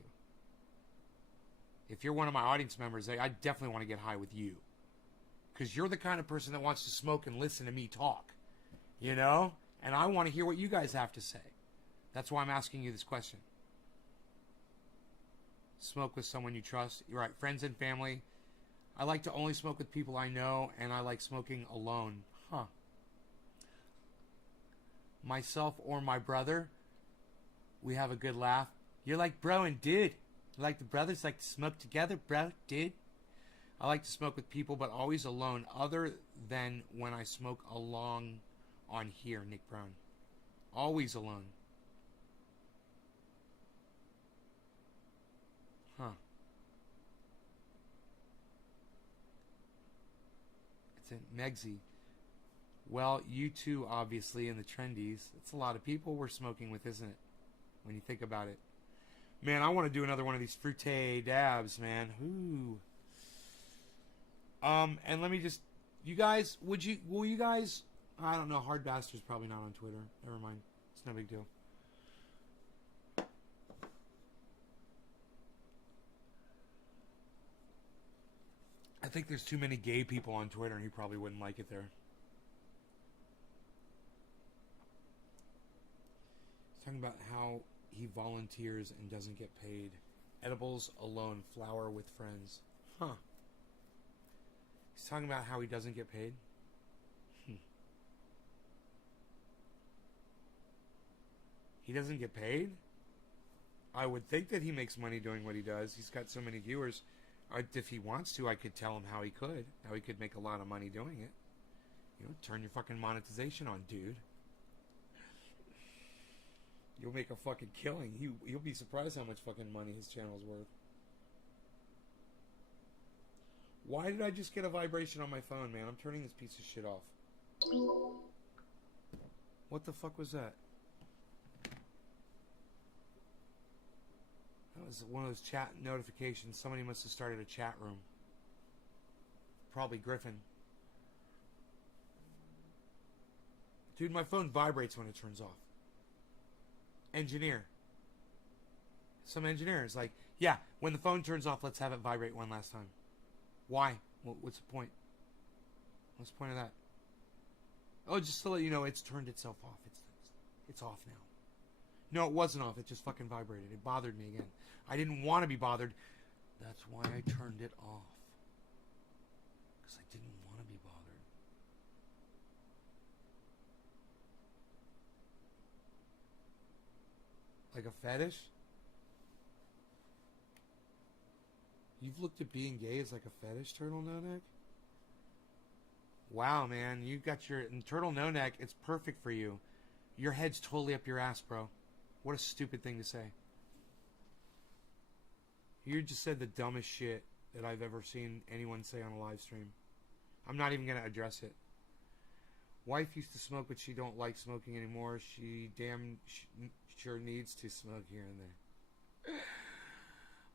If you're one of my audience members, I definitely want to get high with you. Because you're the kind of person that wants to smoke and listen to me talk. You know? And I want to hear what you guys have to say. That's why I'm asking you this question. Smoke with someone you trust. You're right, friends and family. I like to only smoke with people I know, and I like smoking alone. Huh. Myself or my brother, we have a good laugh. You're like bro and dude. Like the brothers like to smoke together, bro, dude. I like to smoke with people, but always alone, other than when I smoke along on here, Nick Brown. Always alone. Huh. It's in Megsy. Well, you two, obviously, in the trendies. It's a lot of people we're smoking with, isn't it? When you think about it. Man, I want to do another one of these fruité dabs, man. Ooh. And let me just... You guys, will you guys... I don't know, Hard Bastard's probably not on Twitter. Never mind. It's no big deal. I think there's too many gay people on Twitter and he probably wouldn't like it there. He's talking about how he volunteers and doesn't get paid. Edibles alone, flower with friends. Huh. He's talking about how he doesn't get paid. He doesn't get paid? I would think that he makes money doing what he does. He's got so many viewers. If he wants to, I could tell him how he could make a lot of money doing it. You know, turn your fucking monetization on, dude. You'll make a fucking killing. You'll be surprised how much fucking money his channel's worth. Why did I just get a vibration on my phone, man? I'm turning this piece of shit off. What the fuck was that? That was one of those chat notifications. Somebody must have started a chat room. Probably Griffin. Dude, my phone vibrates when it turns off. Engineer. Some engineer is like, yeah, when the phone turns off, let's have it vibrate one last time. Why? What's the point? What's the point of that? Oh, just to let you know, it's turned itself off. It's off now. No, it wasn't off. It just fucking vibrated. It bothered me again. I didn't want to be bothered. That's why I turned it off. Because I didn't want to be bothered. Like a fetish? You've looked at being gay as like a fetish, Turtle No Neck? Wow, man. You got your... And Turtle No Neck, it's perfect for you. Your head's totally up your ass, bro. What a stupid thing to say. You just said the dumbest shit that I've ever seen anyone say on a live stream. I'm not even going to address it. Wife used to smoke, but she don't like smoking anymore. She damn sure needs to smoke here and there.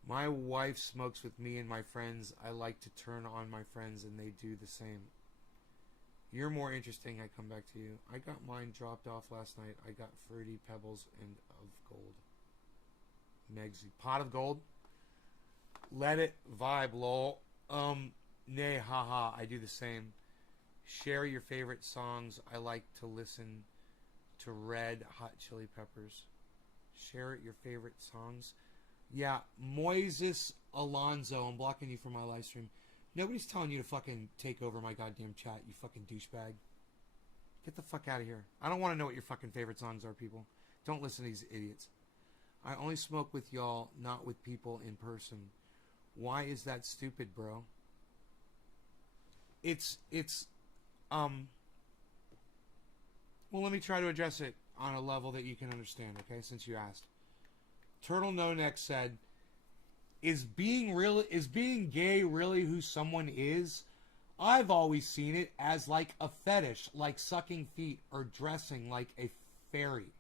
My wife smokes with me and my friends. I like to turn on my friends, and they do the same. You're more interesting. I come back to you. I got mine dropped off last night. I got Fruity Pebbles and of gold. Megsy. Pot of gold? Let it vibe, lol. Nay, haha. I do the same. Share your favorite songs. I like to listen to Red Hot Chili Peppers. Share your favorite songs. Yeah, Moises Alonso. I'm blocking you from my live stream. Nobody's telling you to fucking take over my goddamn chat, you fucking douchebag. Get the fuck out of here. I don't want to know what your fucking favorite songs are, people. Don't listen to these idiots. I only smoke with y'all, not with people in person. Why is that stupid, bro? Well, let me try to address it on a level that you can understand, okay, since you asked. Turtle No Neck said, is being gay really who someone is? I've always seen it as like a fetish, like sucking feet or dressing like a fairy.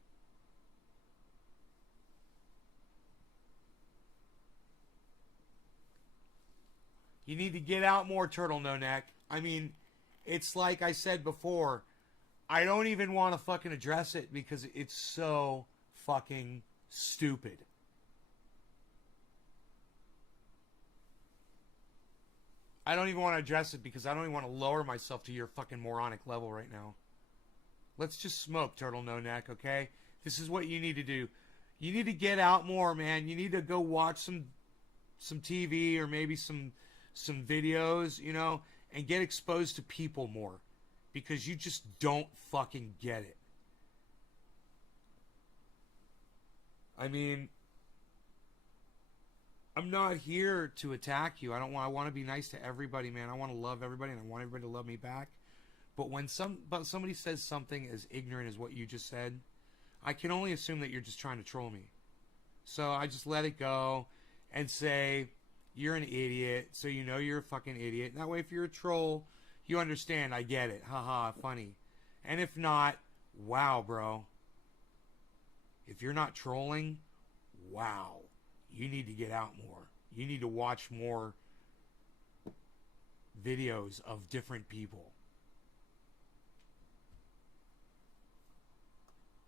You need to get out more, Turtle No Neck. I mean, it's like I said before, I don't even want to fucking address it because it's so fucking stupid. I don't even want to address it because I don't even want to lower myself to your fucking moronic level right now. Let's just smoke, Turtle No Neck, okay? This is what you need to do. You need to get out more, man. You need to go watch some TV or maybe some videos, you know, and get exposed to people more. Because you just don't fucking get it. I mean, I'm not here to attack you. I want to be nice to everybody, man. I want to love everybody, and I want everybody to love me back. But when somebody says something as ignorant as what you just said, I can only assume that you're just trying to troll me. So I just let it go and say, you're an idiot, so you know you're a fucking idiot. And that way, if you're a troll, you understand. I get it. Haha, funny. And if not, wow, bro. If you're not trolling, wow. You need to get out more. You need to watch more videos of different people.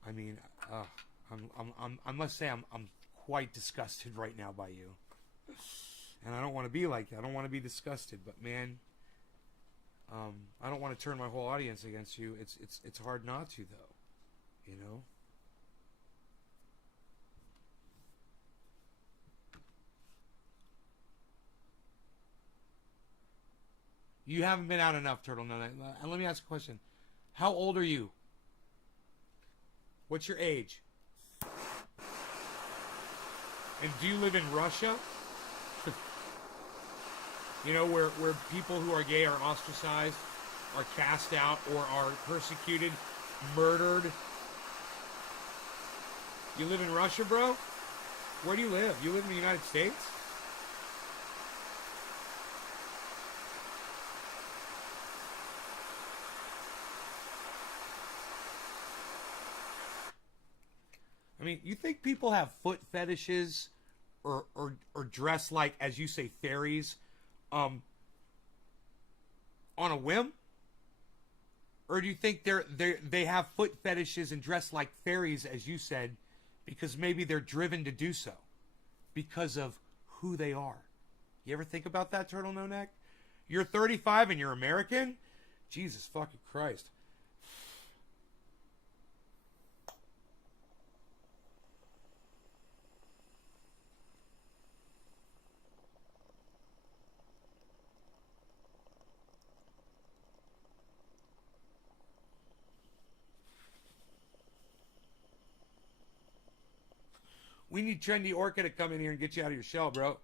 I mean, I must say I'm quite disgusted right now by you. And I don't want to be like that. I don't want to be disgusted, but man, I don't want to turn my whole audience against you. It's hard not to, though. You know? You haven't been out enough, Turtle. No, and let me ask a question. How old are you? What's your age? And do you live in Russia? You know, where people who are gay are ostracized, are cast out, or are persecuted, murdered. You live in Russia, bro? Where do you live? You live in the United States? I mean, you think people have foot fetishes or dress like, as you say, fairies on a whim? Or do you think they have foot fetishes and dress like fairies, as you said, because maybe they're driven to do so because of who they are? You ever think about that, Turtle No Neck? You're 35 and you're American? Jesus fucking Christ. We need Trendy Orca to come in here and get you out of your shell, bro.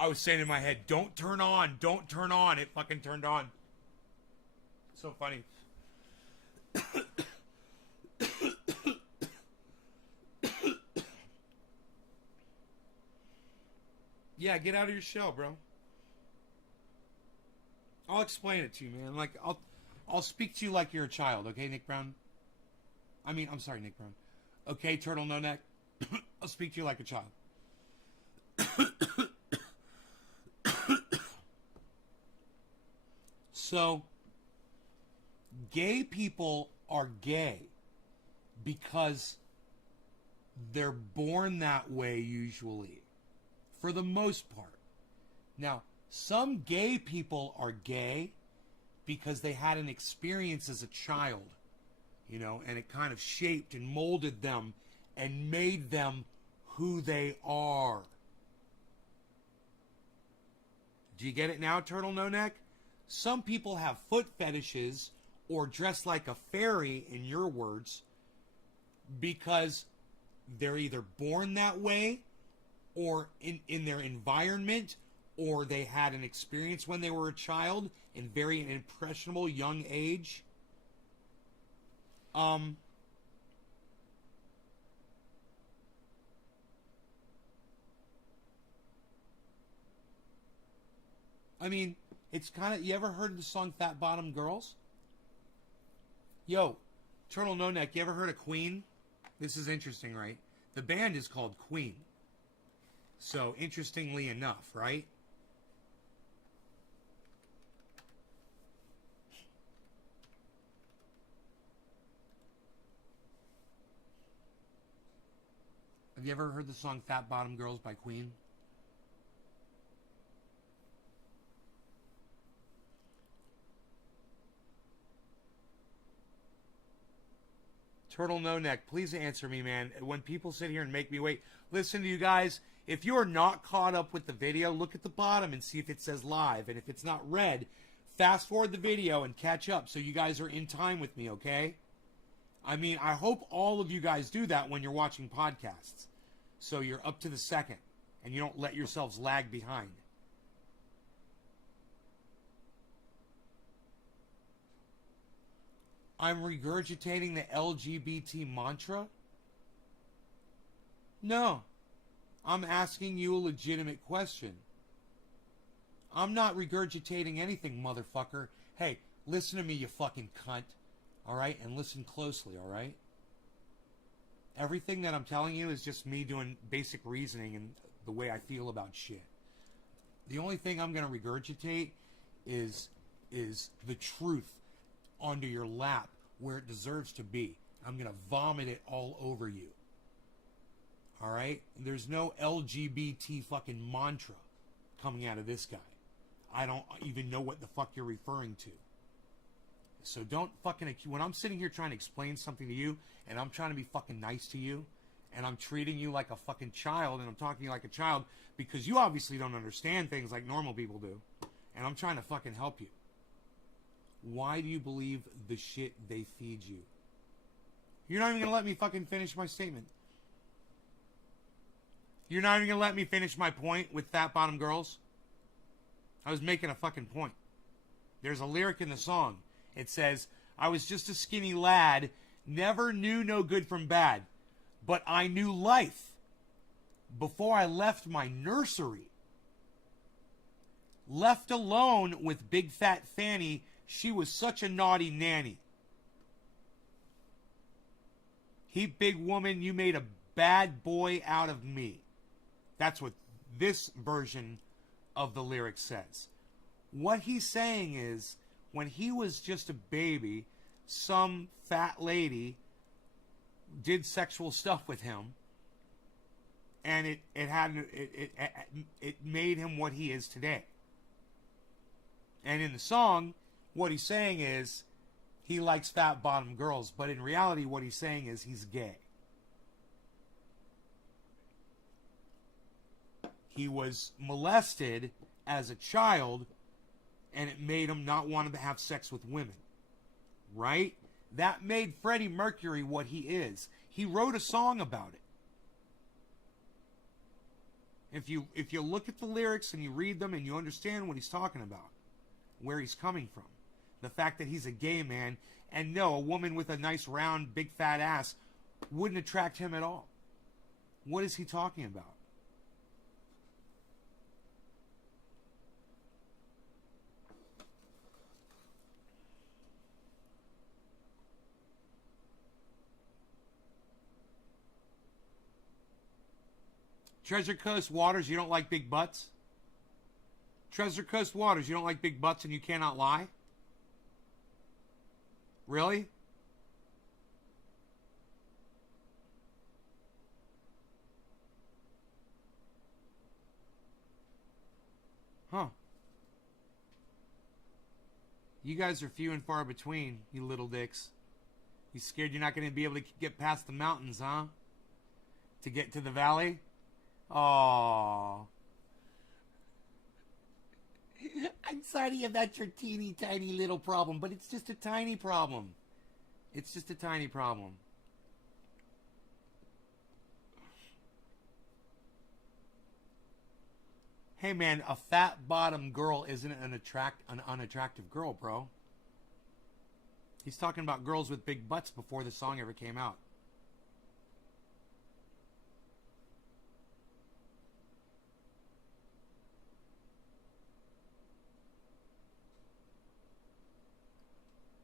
I was saying in my head, don't turn on, don't turn on. It fucking turned on. So funny. Yeah, get out of your shell, bro. I'll explain it to you, man. Like, I'll speak to you like you're a child, okay, Nick Brown? I'm sorry, Nick Brown. Okay, Turtle No Neck. I'll speak to you like a child. So, gay people are gay because they're born that way usually, for the most part. Now, some gay people are gay because they had an experience as a child, you know, and it kind of shaped and molded them and made them who they are. Do you get it now, Turtle No Neck? Some people have foot fetishes or dress like a fairy, in your words, because they're either born that way or in their environment, or they had an experience when they were a child in very impressionable young age. It's kind of, you ever heard the song Fat Bottom Girls? Yo, Turtle No Neck, you ever heard of Queen? This is interesting, right? The band is called Queen. So, interestingly enough, right? Have you ever heard the song Fat Bottom Girls by Queen? Turtle No Neck, please answer me, man. When people sit here and make me wait, listen to you guys. If you are not caught up with the video, look at the bottom and see if it says live. And if it's not red, fast forward the video and catch up so you guys are in time with me, okay? I hope all of you guys do that when you're watching podcasts. So you're up to the second and you don't let yourselves lag behind. I'm regurgitating the LGBT mantra? No. I'm asking you a legitimate question. I'm not regurgitating anything, motherfucker. Hey, listen to me, you fucking cunt. Alright? And listen closely, alright? Everything that I'm telling you is just me doing basic reasoning and the way I feel about shit. The only thing I'm going to regurgitate is the truth onto your lap where it deserves to be. I'm going to vomit it all over you. Alright? There's no LGBT fucking mantra coming out of this guy. I don't even know what the fuck you're referring to. So don't fucking... When I'm sitting here trying to explain something to you, and I'm trying to be fucking nice to you, and I'm treating you like a fucking child, and I'm talking to you like a child, because you obviously don't understand things like normal people do, and I'm trying to fucking help you. Why do you believe the shit they feed you? You're not even going to let me fucking finish my statement. You're not even going to let me finish my point with Fat Bottom Girls? I was making a fucking point. There's a lyric in the song. It says, I was just a skinny lad, never knew no good from bad, but I knew life before I left my nursery. Left alone with big fat Fanny, she was such a naughty nanny. Heap big woman, you made a bad boy out of me. That's what this version of the lyric says. What he's saying is, when he was just a baby, some fat lady did sexual stuff with him, and it made him what he is today. And in the song, what he's saying is he likes fat bottom girls, but in reality, what he's saying is he's gay. He was molested as a child, and it made him not want to have sex with women. Right? That made Freddie Mercury what he is. He wrote a song about it. If you look at the lyrics and you read them and you understand what he's talking about, where he's coming from, the fact that he's a gay man, and no, a woman with a nice round big fat ass wouldn't attract him at all. What is he talking about? Treasure Coast Waters, you don't like big butts? Treasure Coast Waters, you don't like big butts and you cannot lie? Really? Huh. You guys are few and far between, you little dicks. You scared you're not going to be able to get past the mountains, huh? To get to the valley? Aww. I'm sorry if that's your teeny tiny little problem, but it's just a tiny problem. It's just a tiny problem. Hey man, a fat bottom girl isn't an unattractive girl, bro. He's talking about girls with big butts before the song ever came out.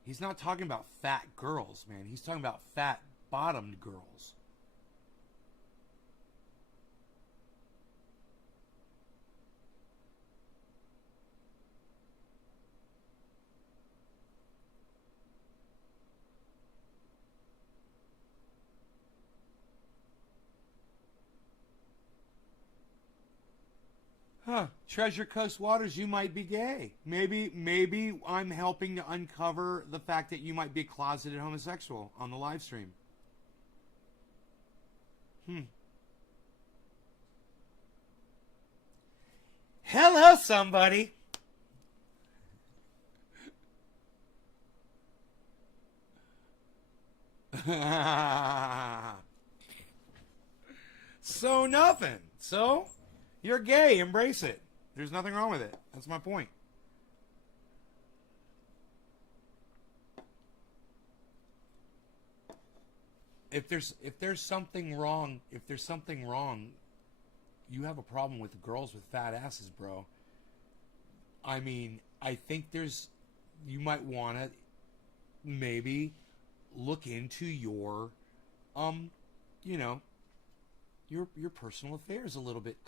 He's not talking about fat girls, man. He's talking about fat bottomed girls. Huh. Treasure Coast Waters, you might be gay. Maybe I'm helping to uncover the fact that you might be a closeted homosexual on the live stream. Hello, somebody. So nothing. So... you're gay. Embrace it. There's nothing wrong with it. That's my point. If there's something wrong, you have a problem with girls with fat asses, bro. I mean, I think you might want to maybe look into your, your personal affairs a little bit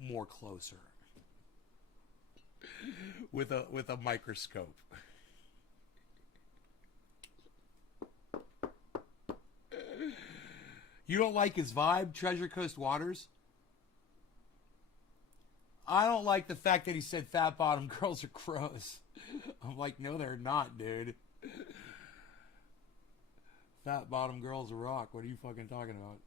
more closer with a microscope. You don't like his vibe, Treasure Coast Waters? I don't like the fact that he said fat bottom girls are gross. I'm like, no, they're not, dude. Fat bottom girls rock. What are you fucking talking about?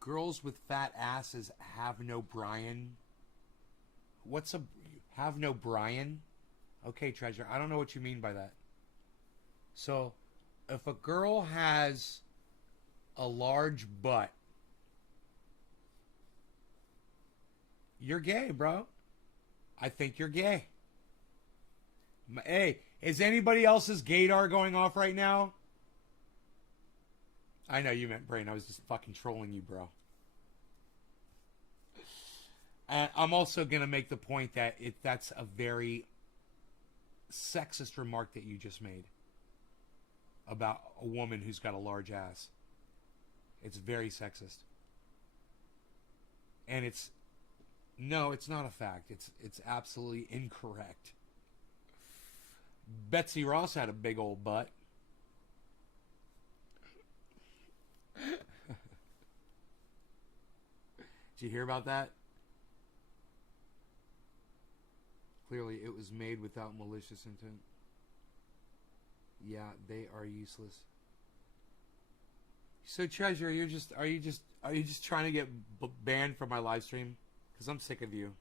Girls with fat asses have no Brian. What's have no Brian? Okay, Treasure, I don't know what you mean by that. So, if a girl has a large butt, you're gay, bro. I think you're gay. Hey, is anybody else's gaydar going off right now? I know you meant brain. I was just fucking trolling you, bro. And I'm also going to make the point that that's a very sexist remark that you just made about a woman who's got a large ass. It's very sexist. And it's not a fact. It's absolutely incorrect. Betsy Ross had a big old butt. Did you hear about that? Clearly, it was made without malicious intent. Yeah, they are useless. So, Treasure, are you just trying to get banned from my live stream? Because I'm sick of you.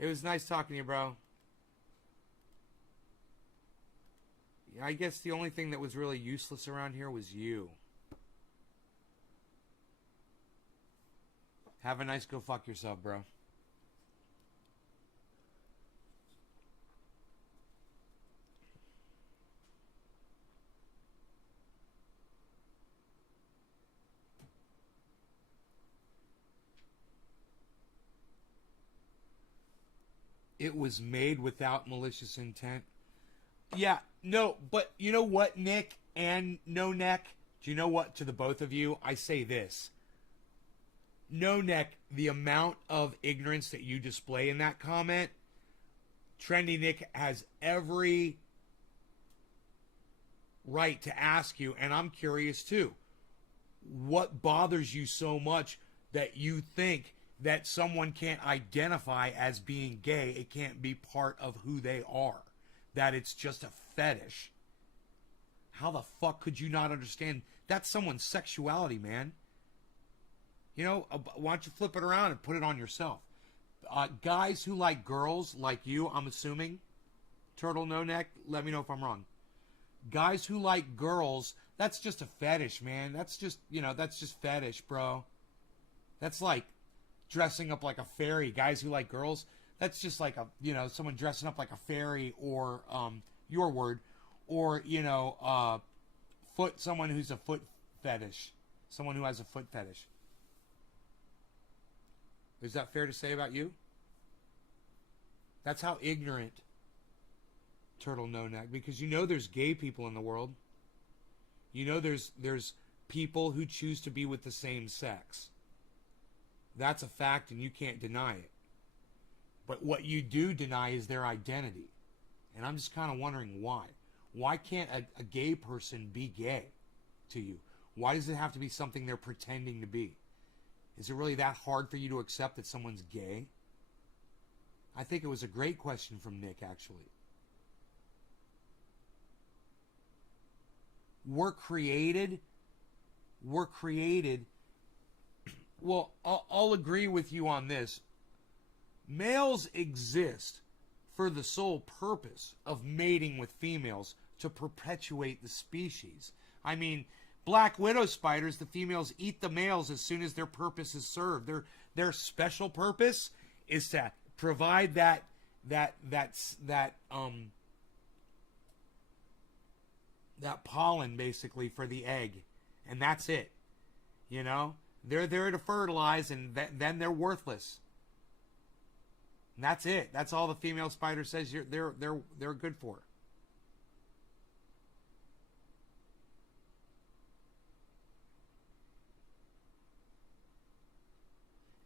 It was nice talking to you, bro. Yeah, I guess the only thing that was really useless around here was you. Have a nice go fuck yourself, bro. It was made without malicious intent. Yeah, no, but you know what, Nick and No Neck? Do you know what, to the both of you? I say this. No Neck, the amount of ignorance that you display in that comment, Trendy Nick has every right to ask you, and I'm curious too, what bothers you so much that you think that someone can't identify as being gay? It can't be part of who they are. That it's just a fetish. How the fuck could you not understand? That's someone's sexuality, man. You know, why don't you flip it around and put it on yourself? Guys who like girls, like you, I'm assuming, Turtle No Neck, let me know if I'm wrong. Guys who like girls, that's just a fetish, man. That's just, that's just fetish, bro. That's like dressing up like a fairy. Guys who like girls, that's just like someone dressing up like a fairy, or your word, or someone who's a foot fetish, someone who has a foot fetish. Is that fair to say about you? That's how ignorant Turtle No Neck, because there's gay people in the world. There's people who choose to be with the same sex. That's a fact, and you can't deny it. But what you do deny is their identity. And I'm just kind of wondering why. Why can't a gay person be gay to you? Why does it have to be something they're pretending to be? Is it really that hard for you to accept that someone's gay? I think it was a great question from Nick, actually. We're created. Well, I'll agree with you on this. Males exist for the sole purpose of mating with females to perpetuate the species. I mean, black widow spiders, the females eat the males as soon as their purpose is served. Their special purpose is to provide that pollen, basically, for the egg, and that's it. They're there to fertilize, and then they're worthless. And that's it. That's all the female spider says they're good for.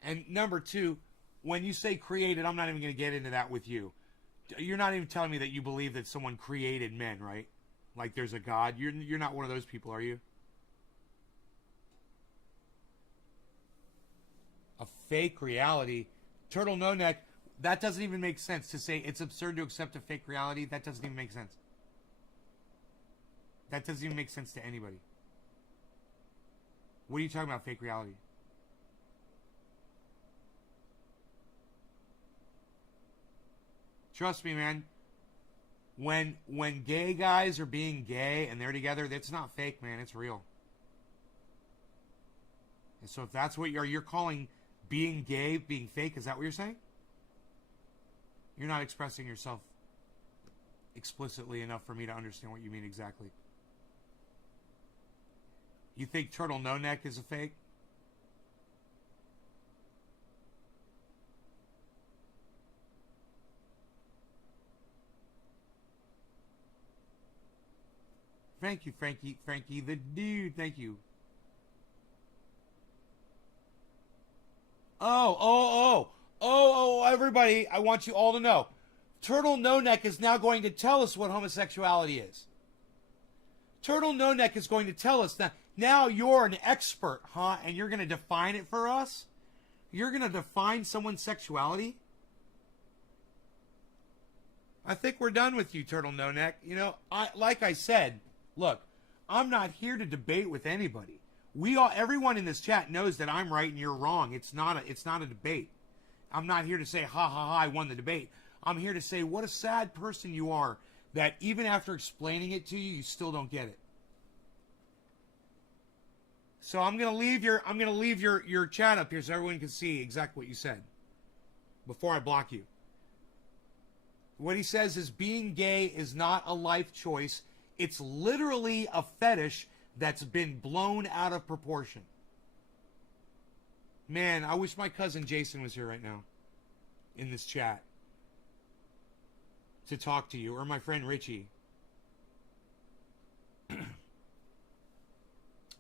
And number two, when you say created, I'm not even going to get into that with you. You're not even telling me that you believe that someone created men, right? Like there's a God. You're not one of those people, are you? A fake reality. Turtle No Neck, that doesn't even make sense. To say it's absurd to accept a fake reality, that doesn't even make sense. That doesn't even make sense to anybody. What are you talking about, fake reality? Trust me, man. When gay guys are being gay and they're together, it's not fake, man. It's real. And so if that's what you're calling being gay, being fake, is that what you're saying? You're not expressing yourself explicitly enough for me to understand what you mean exactly. You think Turtle No Neck is a fake? Thank you, Frankie the dude. Thank you. Oh, everybody, I want you all to know. Turtle No Neck is now going to tell us what homosexuality is. Turtle No Neck is going to tell us that. Now you're an expert, huh? And you're going to define it for us? You're going to define someone's sexuality? I think we're done with you, Turtle No Neck. You know, like I said, look, I'm not here to debate with anybody. Everyone in this chat knows that I'm right and you're wrong. It's not a debate. I'm not here to say, ha, ha, ha, I won the debate. I'm here to say what a sad person you are that even after explaining it to you, you still don't get it. So I'm gonna leave your chat up here so everyone can see exactly what you said before I block you. What he says is being gay is not a life choice. It's literally a fetish that's been blown out of proportion. Man, I wish my cousin Jason was here right now in this chat to talk to you, or my friend Richie.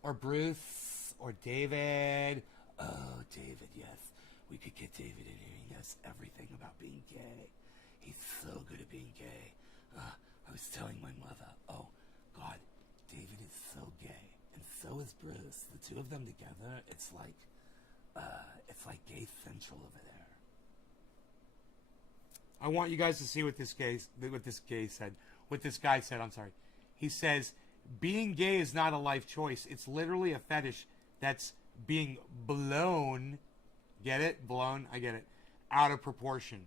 Or Bruce, or David. Oh, David, yes. We could get David in here. He knows everything about being gay. He's so good at being gay. I was telling my mother, oh, God, David is so gay. And so is Bruce. The two of them together, it's like gay central over there. I want you guys to see what this guy said, I'm sorry. He says, being gay is not a life choice. It's literally a fetish that's being blown, get it? Blown, I get it, out of proportion.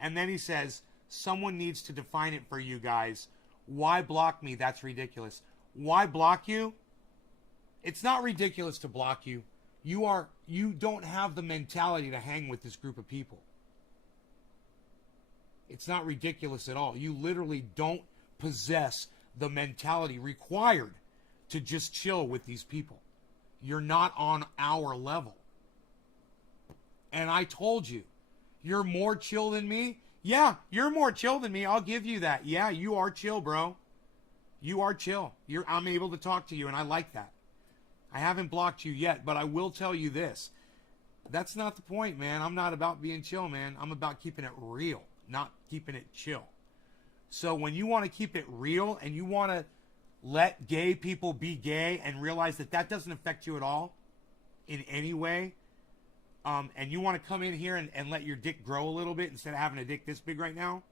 And then he says, someone needs to define it for you guys. Why block me? That's ridiculous. Why block you? It's not ridiculous to block you. You don't have the mentality to hang with this group of people. It's not ridiculous at all. You literally don't possess the mentality required to just chill with these people. You're not on our level. And I told you, you're more chill than me? Yeah, you're more chill than me. I'll give you that. Yeah, you are chill, bro. You are chill. I'm able to talk to you, and I like that. I haven't blocked you yet, but I will tell you this. That's not the point, man. I'm not about being chill, man. I'm about keeping it real, not keeping it chill. So when you want to keep it real and you want to let gay people be gay and realize that that doesn't affect you at all in any way, and you want to come in here and let your dick grow a little bit instead of having a dick this big right now,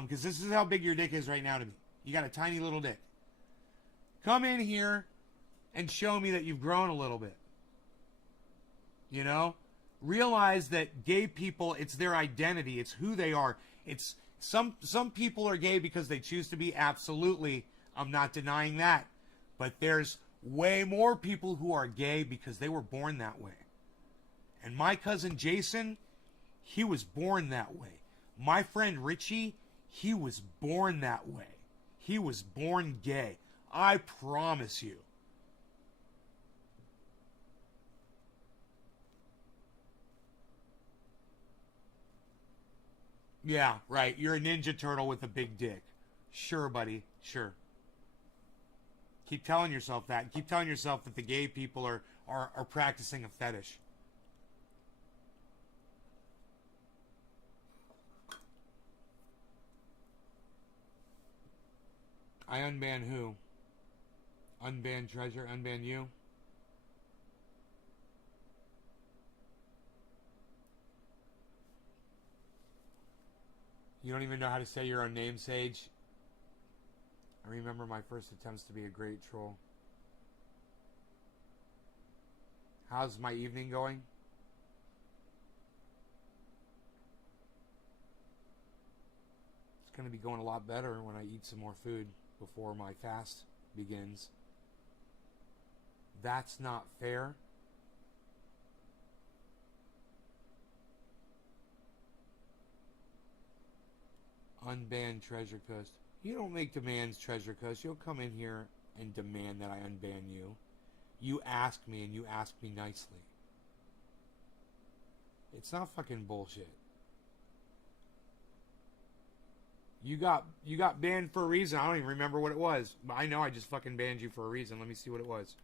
because this is how big your dick is right now to me. You got a tiny little dick. Come in here and show me that you've grown a little bit. You know? Realize that gay people, it's their identity. It's who they are. It's some people are gay because they choose to be. Absolutely. I'm not denying that. But there's way more people who are gay because they were born that way. And my cousin Jason, he was born that way. My friend Richie, he was born that way. He was born gay. I promise you. Yeah, right. You're a Ninja Turtle with a big dick. Sure, buddy. Sure. Keep telling yourself that. Keep telling yourself that the gay people are practicing a fetish. I unban who? Unban Treasure? Unban you? You don't even know how to say your own name, Sage? I remember my first attempts to be a great troll. How's my evening going? It's going to be going a lot better when I eat some more food before my fast begins. That's not fair. Unban Treasure Coast. You don't make demands, Treasure Coast. You'll come in here and demand that I unban you. You ask me, and you ask me nicely. It's not fucking bullshit. You got banned for a reason. I don't even remember what it was. But I know I just fucking banned you for a reason. Let me see what it was.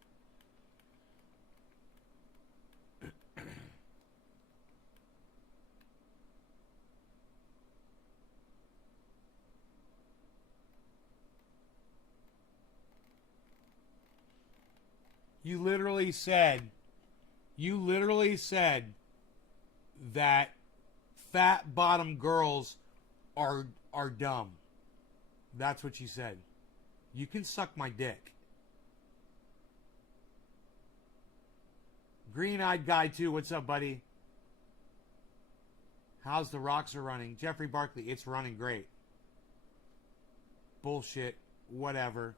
You literally said that fat bottom girls are dumb. That's what she said. You can suck my dick. Green-eyed guy too. What's up, buddy? How's the Rocks are running? Jeffrey Barkley, it's running great. Bullshit. Whatever.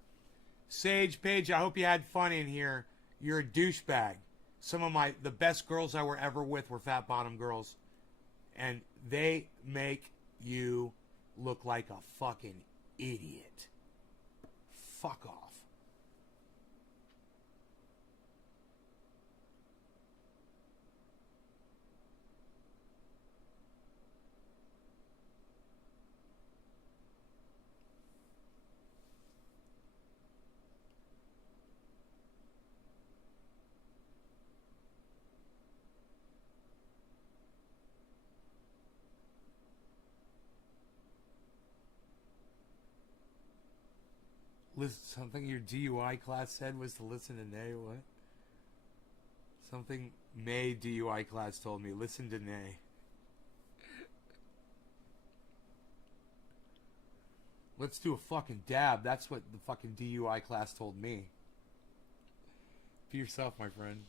Sage Page, I hope you had fun in here. You're a douchebag. Some of the best girls I were ever with were fat bottom girls. And they make you look like a fucking idiot. Fuck off. Something your DUI class said was to listen to Nay. What? Something May DUI class told me. Listen to Nay. Let's do a fucking dab. That's what the fucking DUI class told me. Be yourself, my friend.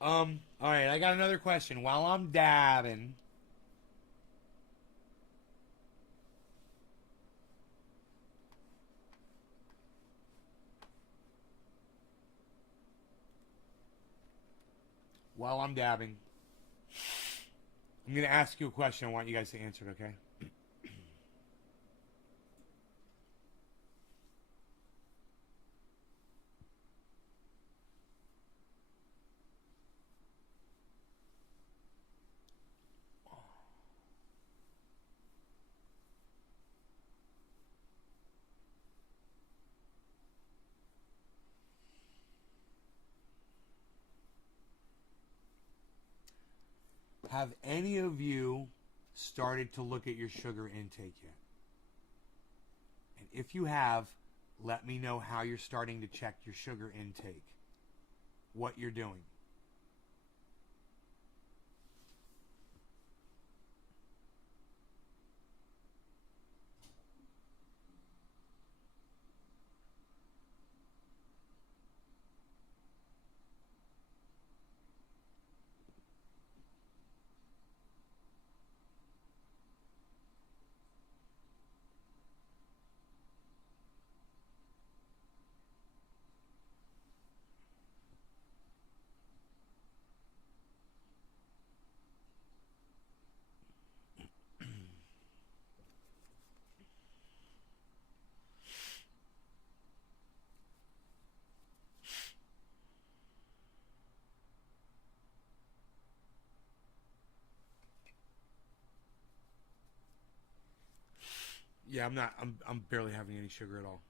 Alright, I got another question. While I'm dabbing... While I'm dabbing, I'm going to ask you a question. I want you guys to answer it, okay? Have any of you started to look at your sugar intake yet? And if you have, let me know how you're starting to check your sugar intake. What you're doing. Yeah, I'm barely having any sugar at all.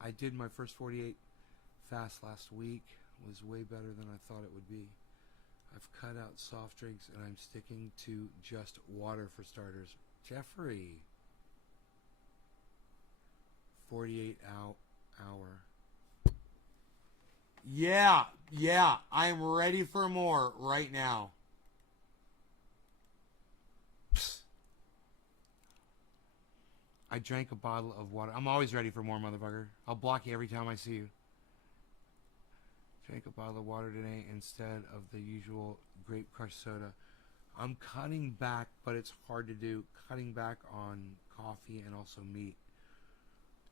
I did my first 48 fast last week. It was way better than I thought it would be. I've cut out soft drinks and I'm sticking to just water for starters. Jeffrey. 48 hour. Yeah. I am ready for more right now. Psst. I drank a bottle of water. I'm always ready for more, motherfucker. I'll block you every time I see you. Drank a bottle of water today instead of the usual grape crush soda. I'm cutting back, but it's hard to do. Cutting back on coffee and also meat.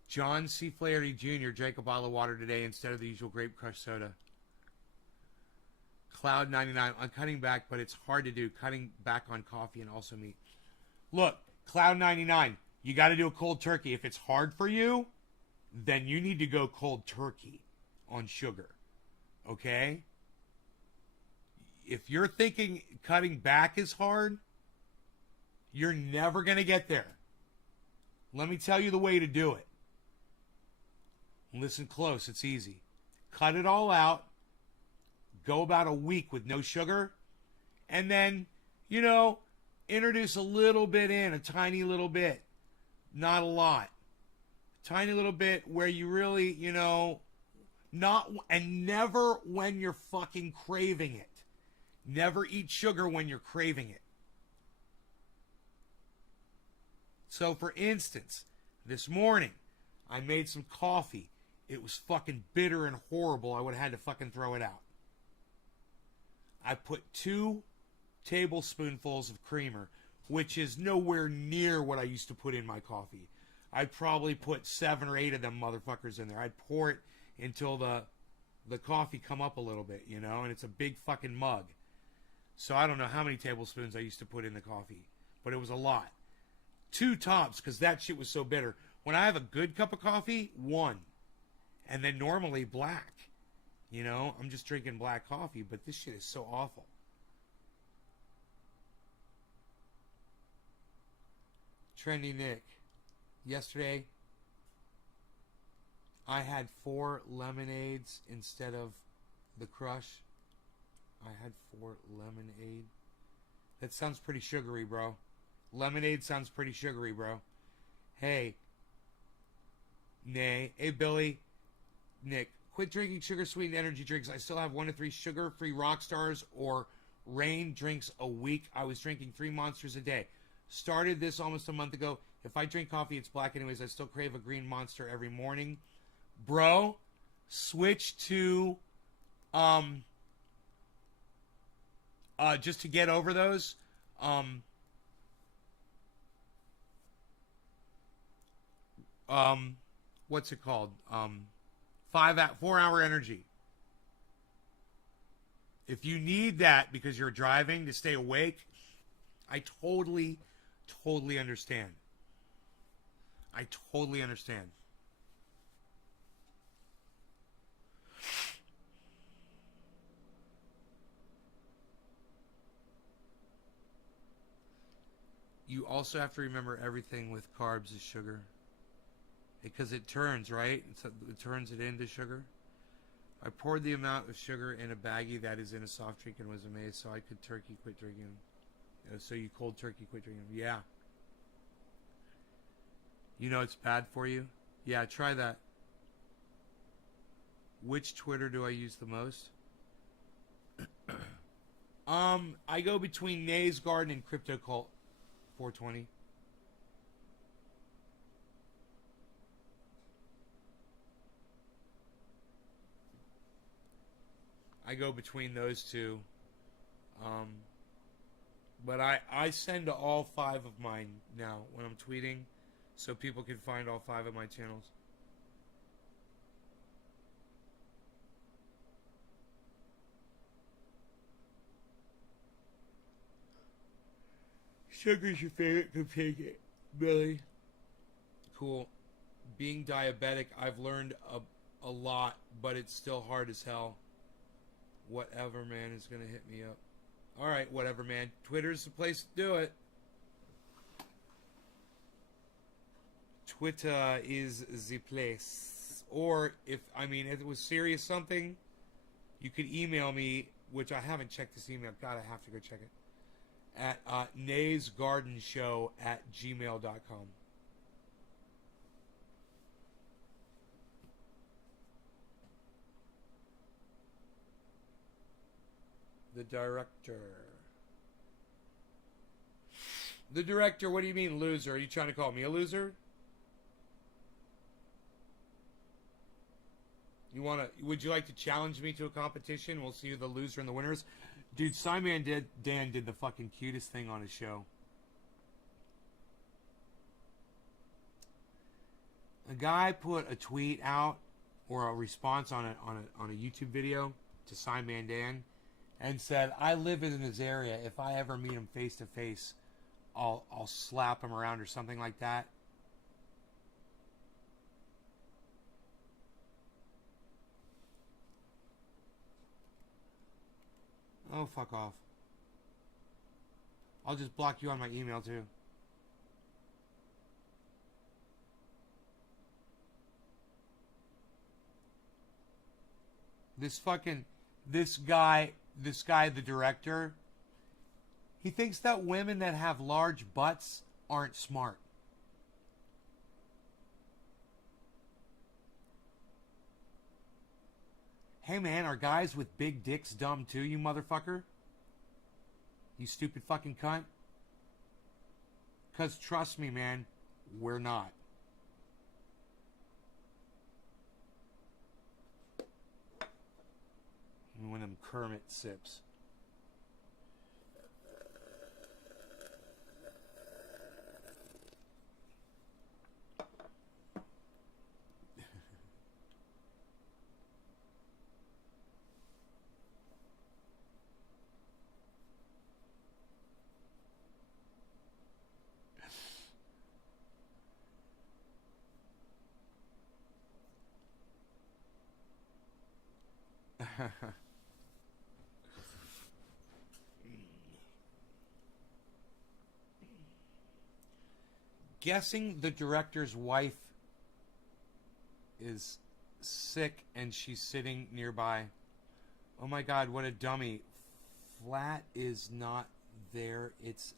John C. Flaherty Jr. drank a bottle of water today instead of the usual grape crush soda. Cloud 99. I'm cutting back, but it's hard to do. Cutting back on coffee and also meat. Look, Cloud 99. You got to do a cold turkey. If it's hard for you, then you need to go cold turkey on sugar. Okay? If you're thinking cutting back is hard, you're never going to get there. Let me tell you the way to do it. Listen close. It's easy. cut it all out, go about a week with no sugar, and then, introduce a little bit in, a tiny little bit, not a lot. Tiny little bit where you really, not, and never when you're fucking craving it. Never eat sugar when you're craving it. So, for instance, this morning, I made some coffee. It was fucking bitter and horrible. I would have had to fucking throw it out. I put 2 tablespoonfuls of creamer, which is nowhere near what I used to put in my coffee. I'd probably put 7 or 8 of them motherfuckers in there. I'd pour it until the coffee come up a little bit, and it's a big fucking mug. So I don't know how many tablespoons I used to put in the coffee, but it was a lot. 2 tops, because that shit was so bitter. When I have a good cup of coffee, 1. And then normally black. I'm just drinking black coffee, but this shit is so awful. Trendy Nick. Yesterday, I had 4 lemonades instead of the Crush. I had 4 lemonade. That sounds pretty sugary, bro. Lemonade sounds pretty sugary, bro. Hey. Nay. Hey, Billy. Nick. Quit drinking sugar-sweetened energy drinks. I still have 1 to 3 sugar-free Rockstars or Rain drinks a week. I was drinking 3 Monsters a day. Started this almost a month ago. If I drink coffee, it's black anyways. I still crave a green Monster every morning. Bro, switch to, just to get over those, what's it called? 4-hour energy. If you need that because you're driving to stay awake, I totally understand. I totally understand. You also have to remember everything with carbs is sugar. Because it turns, right? It turns it into sugar. I poured the amount of sugar in a baggie that is in a soft drink and was amazed, so I could turkey quit drinking. So you cold turkey quit drinking. Yeah. It's bad for you? Yeah, try that. Which Twitter do I use the most? I go between Nay's Garden and Crypto Cult 420. I go between those two. But I send to all 5 of mine now when I'm tweeting, so people can find all 5 of my channels. Sugar's your favorite companion, Billy. Cool. Being diabetic, I've learned a lot, but it's still hard as hell. Whatever, man, is going to hit me up. Alright, whatever, man. Twitter's the place to do it. Twitter is the place. Or, if it was serious something, you could email me, which I haven't checked this email. God, I have to go check it. At naysgardenshow@gmail.com. The director. The director, what do you mean, loser? Are you trying to call me a loser? Would you like to challenge me to a competition? We'll see who the loser and the winners. Dude, Simon Dan did the fucking cutest thing on his show. A guy put a tweet out or a response on a YouTube video to Simon Dan and said, "I live in this area. If I ever meet him face to face, I'll slap him around," or something like that. Oh, fuck off. I'll just block you on my email, too. This guy, the director, he thinks that women that have large butts aren't smart. Hey man, are guys with big dicks dumb too, you motherfucker? You stupid fucking cunt? Because trust me, man, we're not. One of them Kermit sips. Guessing the director's wife is sick and she's sitting nearby. Oh my god, what a dummy. Flat is not there. It's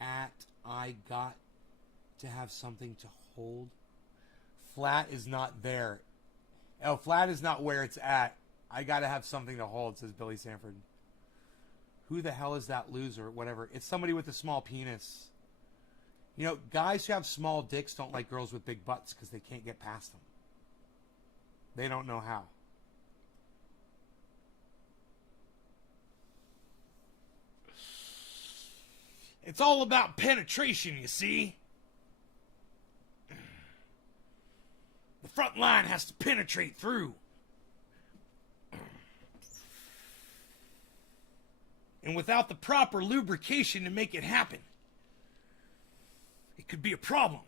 at I got to have something to hold. Flat is not there. Oh, flat is not where it's at. I gotta have something to hold, says Billy Sanford. Who the hell is that loser? Whatever. It's somebody with a small penis. You know, guys who have small dicks don't like girls with big butts because they can't get past them. They don't know how. It's all about penetration, you see. The front line has to penetrate through. And without the proper lubrication to make it happen, it could be a problem.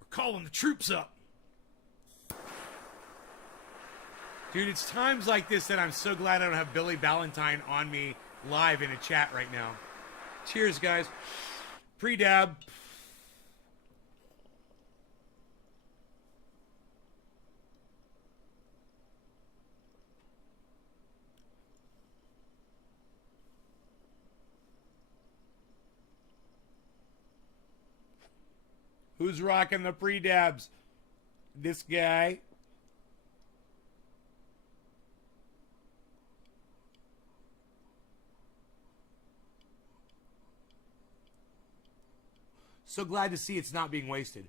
We're calling the troops up. Dude, it's times like this that I'm so glad I don't have Billy Ballantyne on me live in a chat right now. Cheers, guys. Pre-dab. Who's rocking the pre-dabs? This guy. So glad to see it's not being wasted.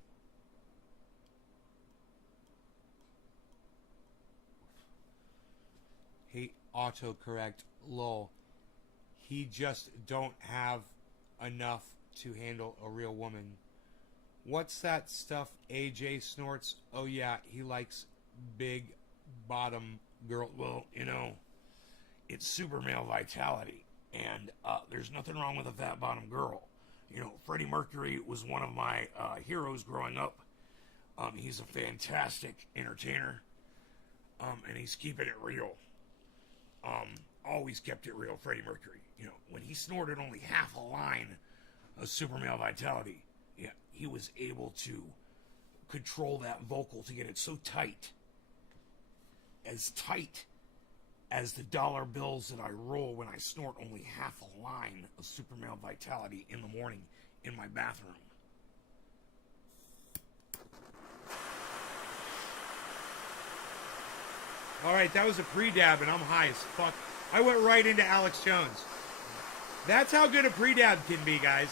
Hey, autocorrect, lol. He just don't have enough to handle a real woman. What's that stuff AJ snorts? Oh yeah, he likes big bottom girl. Well, you know, it's super male vitality. And there's nothing wrong with a fat bottom girl. You know, Freddie Mercury was one of my heroes growing up. He's a fantastic entertainer. And he's keeping it real. Always kept it real, Freddie Mercury. You know, when he snorted only half a line of super male vitality, yeah, he was able to control that vocal to get it so tight as the dollar bills that I roll when I snort only half a line of super male vitality in the morning in my bathroom. All right, that was a pre-dab, and I'm high as fuck. I went right into Alex Jones. That's how good a pre-dab can be, guys.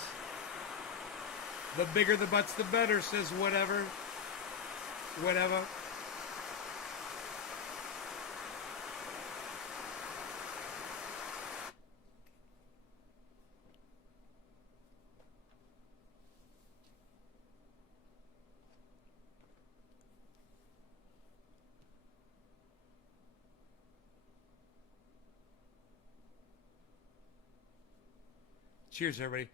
The bigger the butts, the better, says whatever. Whatever. Cheers, everybody.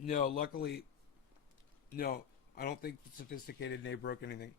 No, luckily, no. I don't think Sophisticated Nate broke anything.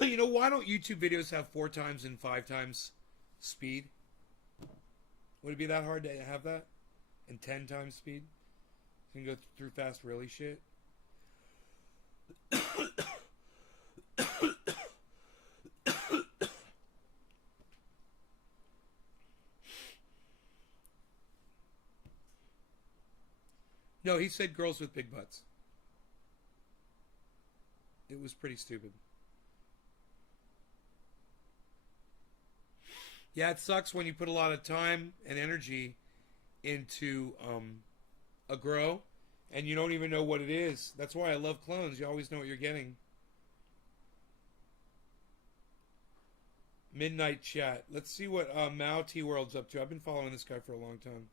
You know, why don't YouTube videos have 4 times and 5 times speed? Would it be that hard to have that? And 10 times speed? You can go through fast really shit? No, he said girls with big butts. It was pretty stupid. Yeah, it sucks when you put a lot of time and energy into a grow and you don't even know what it is. That's why I love clones. You always know what you're getting. Midnight chat. Let's see what Mao T World's up to. I've been following this guy for a long time.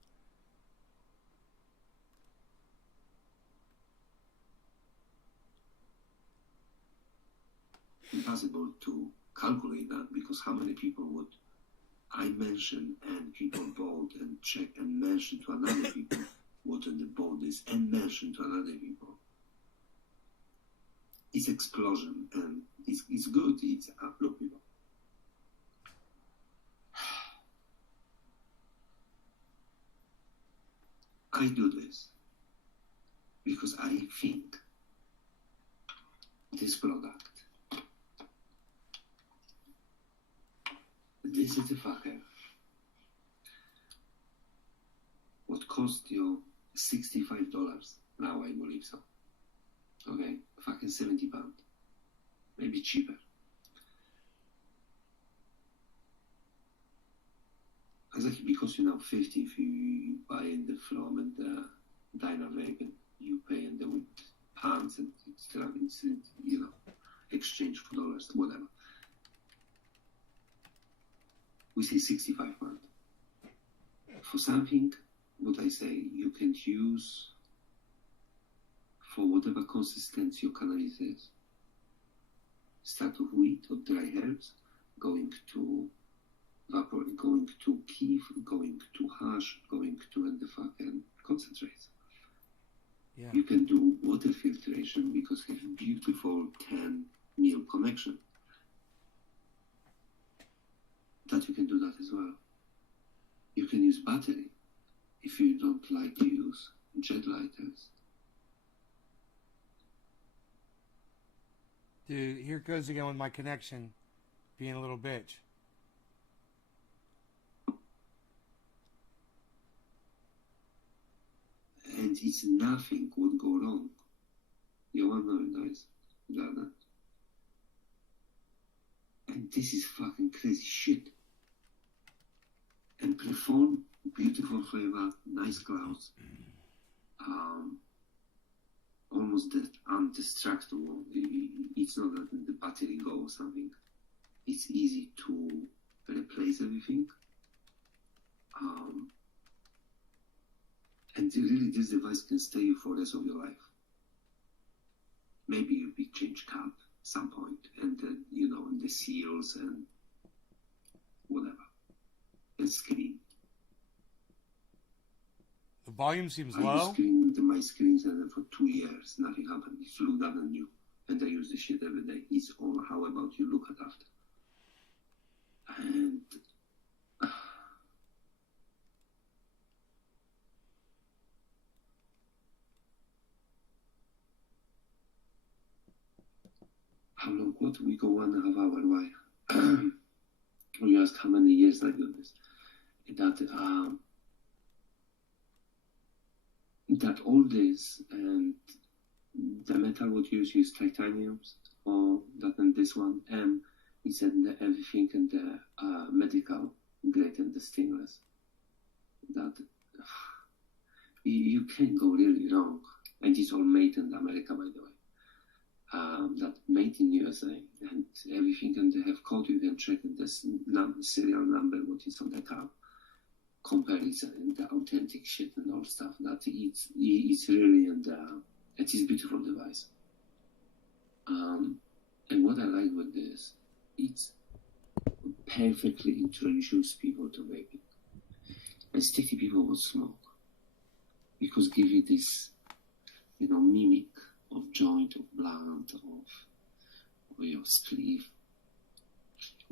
Impossible to calculate that because how many people would I mention and people vote and check and mention to another people what the vote is and mention to another people. It's explosion and it's good. It's look, people. I do this because I think this product, this is the fucker, what cost you $65 now, I believe so. Okay, fucking £70, maybe cheaper. Exactly, because you're now 50 if you buy in the from and Dynawagen, you pay in the with pounds and it's you know, exchange for dollars, whatever. We say 65 pounds. For something, what I say, you can use for whatever consistency your cannabis is. Start with wheat or dry herbs, going to vapor, going to keef, going to hash, going to the fucking concentrates. Yeah. You can do water filtration because you have beautiful 10 meal connection. That you can do that as well. You can use battery if you don't like to use jet lighters. Dude, here it goes again with my connection being a little bitch. And it's nothing would go wrong. You all know, guys, that. And this is fucking crazy shit. And perform beautiful flavor, nice clouds. Almost that undistractable. It's not that the battery go or something. It's easy to replace everything. And really, this device can stay for the rest of your life. Maybe you be change cap some point, and then the seals and whatever. And screen. The volume seems I low. My screens and then for 2 years nothing happened. It looked that new, and I use this shit every day. It's all how about you look at after. And how long? What we go 1.5 hours? Why? You ask how many years I do this. That all this and the metal what you use is titaniums, or that and this one. M, he said everything in the medical great and distinguished. That you can go really wrong, and it's all made in America, by the way. That made in USA, and everything, and they have code. You can check this serial number, what is on the car, comparison, and the authentic shit and all stuff. That it's really, and it is beautiful device. And what I like with this, it's perfectly introduce people to vaping. And sticky people would smoke because give you this, mimic of joint, of blunt, of your sleeve.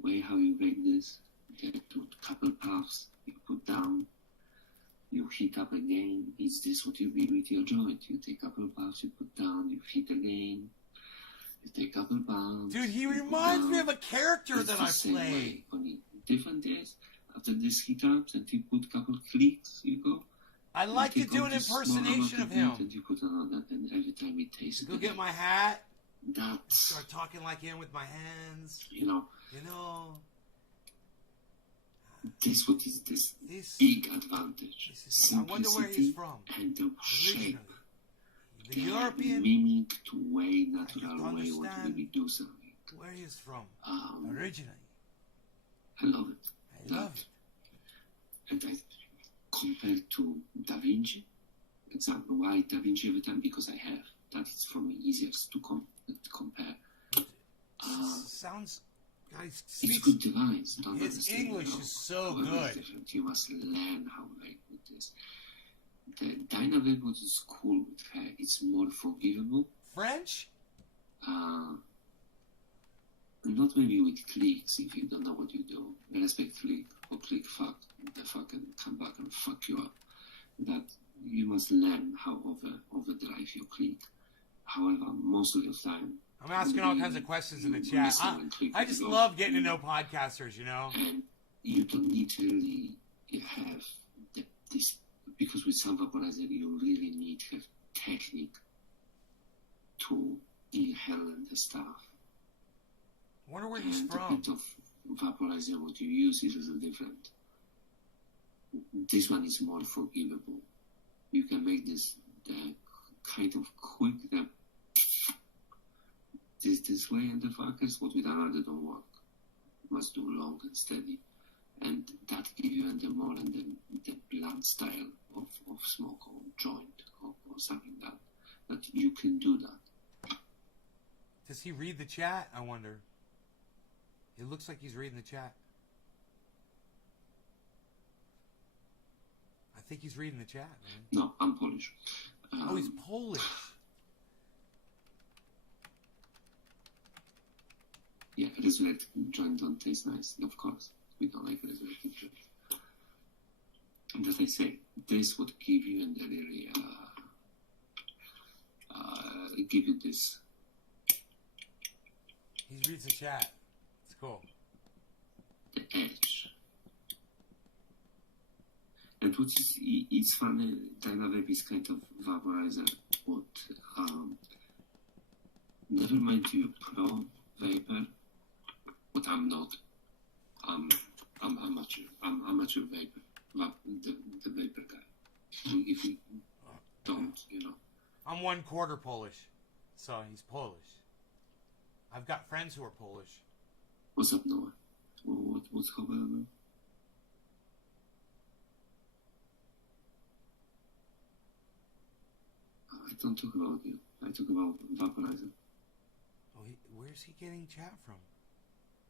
Way how you make this, you get to couple puffs, you put down, you heat up again. Is this what you do with your joint? You take a couple puffs, you put down, you heat again. You take a couple puffs. Dude, he reminds me of a character that I play. Only different days. After this heat up, and you put a couple clicks, you go. I like to do an impersonation of him. And you put another, and every time it tastes. Go get my hat. That's. Start talking like him with my hands. You know. This what is this big advantage. I wonder where he's from. And the shape. The European mimicked way, natural way, what we do something. Where he is from. Originally. I love it. I love it. And I compared to Da Vinci, example, why Da Vinci every time? Because I have. That is for me easiest to compare. Sounds... Guys, it's good device. His English is so good. You must learn how to make with this. The Dynavape was is cool with her. It's more forgivable. French? Not maybe with clicks if you don't know what you do. Respect click or click fuck the fuck and come back and fuck you up. But you must learn how overdrive your click. However, most of the time, I'm asking all kinds of questions in the chat. I just love getting to know podcasters, And you don't need to really have this, because with some vaporizer, you really need to have technique to inhale the stuff. I wonder where he's from. The kind of vaporizer what you use is a little different. This one is more forgivable. You can make this kind of quick, this way, and the fuckers, what with another don't work. Must do long and steady. And that gives you the more and the blunt style of smoke or joint or something that you can do that. Does he read the chat? I wonder. It looks like he's reading the chat. I think he's reading the chat, man. No, I'm Polish. Oh, he's Polish. Yeah, resurrected joint don't taste nice. Of course, we don't like resurrected joint. And as I say, this would give you in the area, give you this. He reads the chat. It's cool. The edge. And what is it's funny, Dynavape is kind of vaporizer, but never mind you pro vapor, but I'm not. I'm amateur. I'm amateur vapor. The vapor guy. If you don't, I'm 1/4 Polish, so he's Polish. I've got friends who are Polish. What's up, Noah? What's going on? I don't talk about you. I talk about vaporizer. Oh, where's he getting chat from?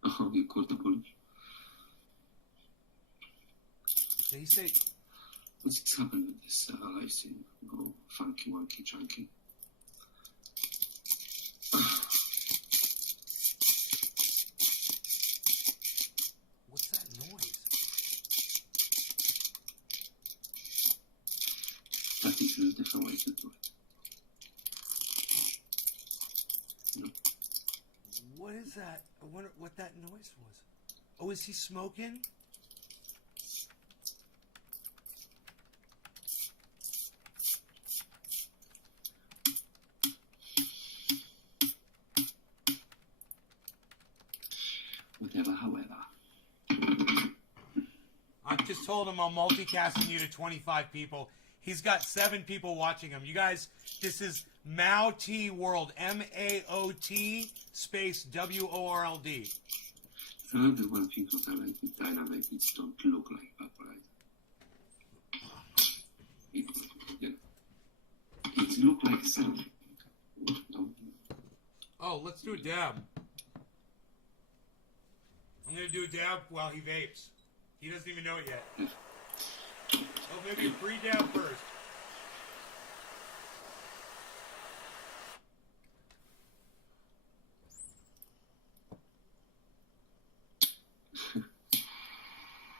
Oh, you called the Polish? Did he say... What's happening with this live stream? Go funky, wonky, chunky. What's that noise? That is a different way to do it. What is that? I wonder what that noise was. Oh, is he smoking? just told him I'm multicasting you to 25 people. He's got 7 people watching him. You guys, this is Maot World. MAOT space WORLD. The one thing that I like with Dynamite, it don't look like paparazzi. It look like something. Oh, let's do a dab. I'm going to do a dab while he vapes. He doesn't even know it yet. Oh, maybe a pre-dab first.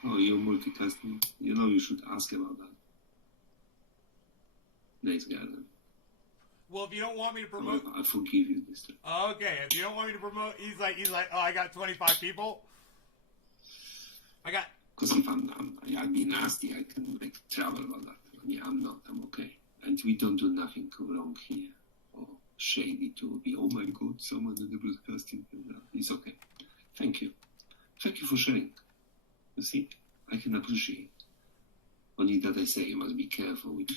Oh, you're multitasking? You know you should ask about that. Nice guy then. Well, if you don't want me to promote... I forgive you this time. Okay, if you don't want me to promote... He's like, oh, I got 25 people? I got... Because if I'd be nasty, I can make trouble about that. Yeah, I'm not. I'm okay. And we don't do nothing wrong here. Or shady to be, oh my God, someone in the broadcasting. It's okay. Thank you. Thank you for sharing. You see, I can appreciate. Only that I say you must be careful with.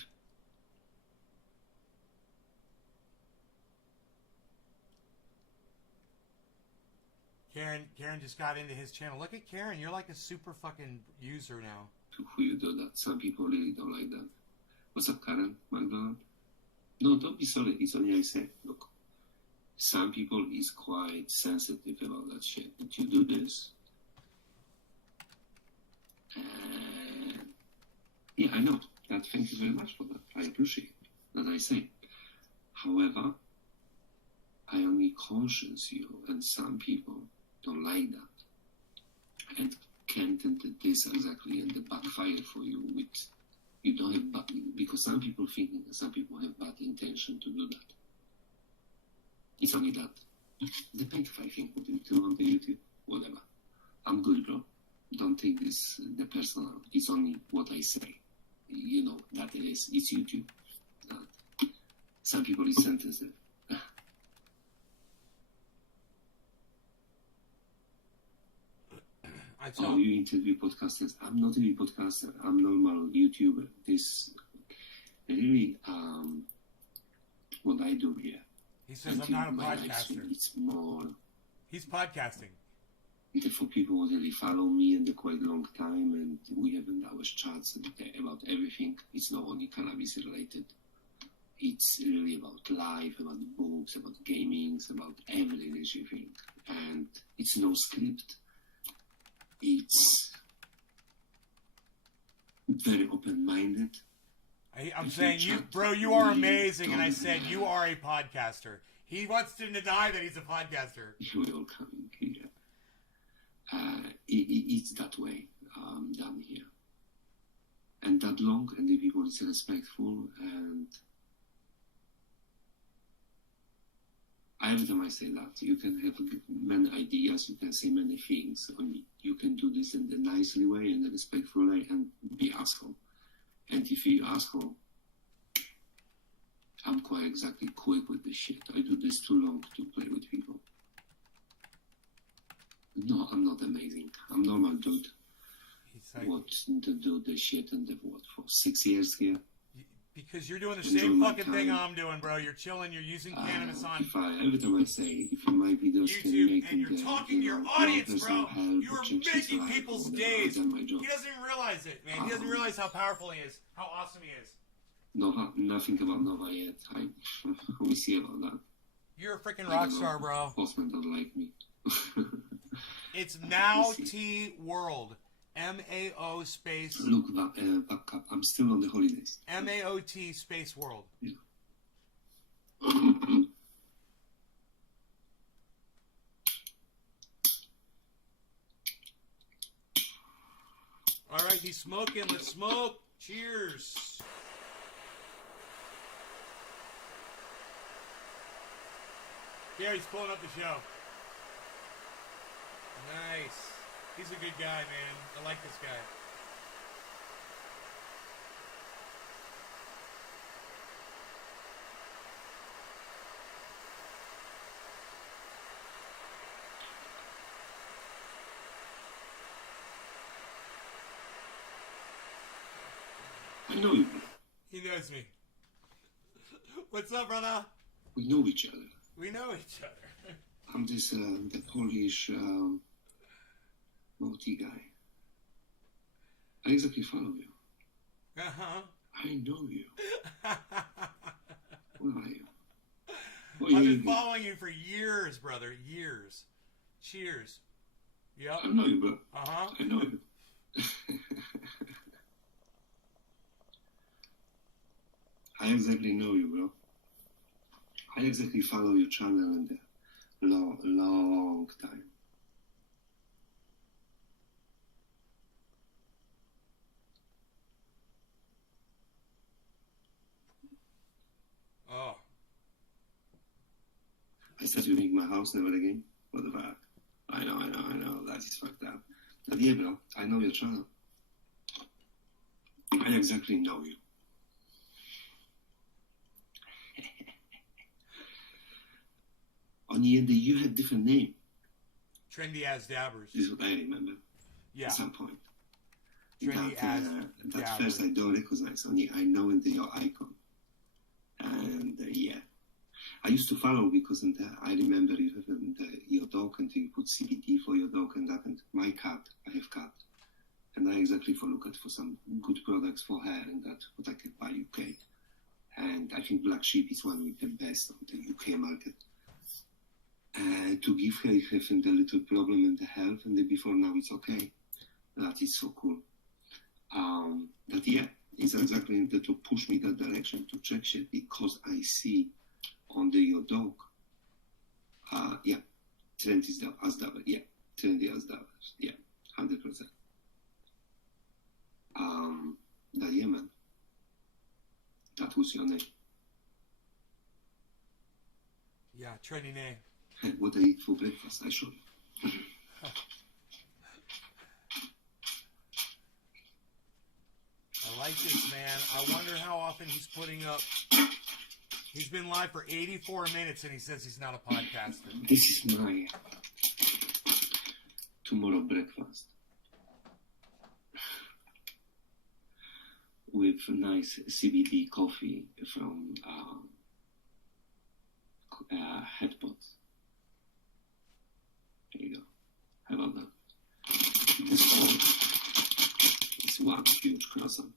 Karen just got into his channel. Look at Karen. You're like a super fucking user now. To who you do that. Some people really don't like that. What's up, Karen? McDonald? No, don't be sorry. It's only I say. Look, some people is quite sensitive about that shit. But you do this. Yeah, I know. That. Thank you very much for that. I appreciate that I say. However, I only cautions you, and some people don't like that. And can't do this exactly, and the backfire for you with you don't have bad, because some people think some people have bad intention to do that. It's only that. Depends if I think what you do on the YouTube, whatever. I'm good, bro. Don't take this the personal. It's only what I say. You know that it is. It's YouTube. Some people is sensitive. Oh, you interview podcasters. I'm not a podcaster. I'm normal YouTuber. This really what I do here. He says I'm not a podcaster. It's more. He's podcasting. For people who really follow me in a quite long time, and we have our chats about everything. It's not only cannabis related. It's really about life, about books, about gaming, about everything that you think. And it's no script. It's very open-minded. I'm saying, you are amazing, and I said you are a podcaster. He wants to deny that he's a podcaster. You will come here. It's that way down here. And that long, and the people is respectful, and every time I say that, you can have many ideas, you can say many things, only you can do this in the nicely way, in the respectful way, and be asshole. And if you asshole, I'm quite exactly quick with this shit. I do this too long to play with people. No, I'm not amazing. I'm normal dude. Like, what to do the shit and the what for 6 years here? Because you're doing the same fucking thing I'm doing, bro. You're chilling. You're using cannabis on every time I say, if in my videos YouTube, and you're talking to your audience, bro. You are making people's days. He doesn't even realize it, man. He doesn't realize how powerful he is, how awesome he is. No, nothing about Nova yet. We see about that. You're a freaking rock star, bro. Postman don't like me. It's Maot World. MAO space. Look, back up. I'm still on the holidays. MAOT space world. Yeah. All right, he's smoking. Let's smoke. Cheers. Yeah, he's pulling up the show. Nice. He's a good guy, man. I like this guy. I know you. He knows me. What's up, brother? We know each other. We know each other. I'm this the Polish multi guy. I exactly follow you. Uh-huh. I know you. Where are you? I've been following you for years, brother. Years. Cheers. Yep. I know you, bro. Uh-huh. I know you. I exactly know you, bro. I exactly follow your channel in the long time. Oh. I said you make my house never again. What the fuck? I know. That is fucked up. But yeah, bro, I know your channel. I exactly know you. Only you had different name. Trendy as Dabbers. This is what I remember. Yeah. At some point. Trendy as that Dabbers. first I don't recognize. Only I know your icon. And yeah. I used to follow because I remember you have your dog and you put CBD for your dog and that. And my cat, I have cat. And I exactly look at for some good products for her and that what I can buy UK. And I think Black Sheep is one of the best on the UK market. To give her having the little problem in the health and then before now it's okay. That is so cool. But yeah, it's exactly to push me that direction to check shit because I see on your dog. Yeah, trendy as Dabbers. Yeah, trendy as Dabbers. Yeah, 100%. But yeah, man, that was your name. Yeah, trendy name. What I eat for breakfast, I show you. I like this, man. I wonder how often he's putting up. He's been live for 84 minutes and he says he's not a podcaster. This is my tomorrow breakfast. With nice CBD coffee from Headpots. There you go. How about that? It's one huge croissant.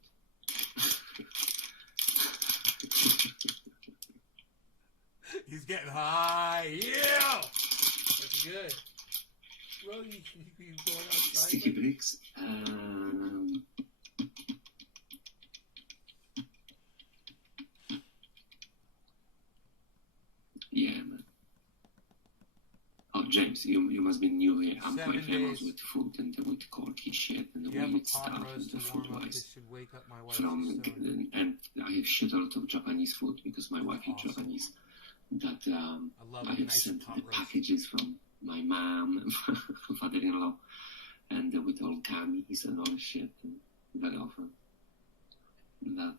He's getting high. Yeah! That's good. Bro, you going outside? Sticky bricks. Yeah, man. Oh, James, you must be new here. I'm 7 quite famous days. with food and with corky shit and the You have a weird pot stuff and roast the to food warm up. wise. This should wake up my wife. And I have shit a lot of Japanese food because my wife is Awesome. Japanese. That I love I a have nice sent pot the roast. packages from my mom and father-in-law, and with all gummies and all this shit very often. That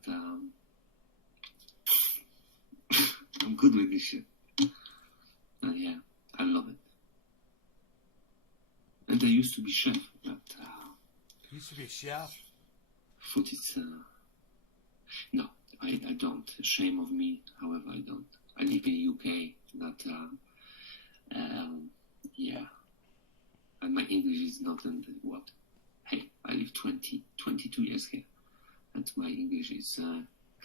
I'm good with this shit. And yeah, I love it. And I used to be chef, but You used to be a chef. food is no, I don't. Shame of me. However, I don't. I live in UK. That yeah, and my English is not in the what. Hey, I live 22 years here, and my English is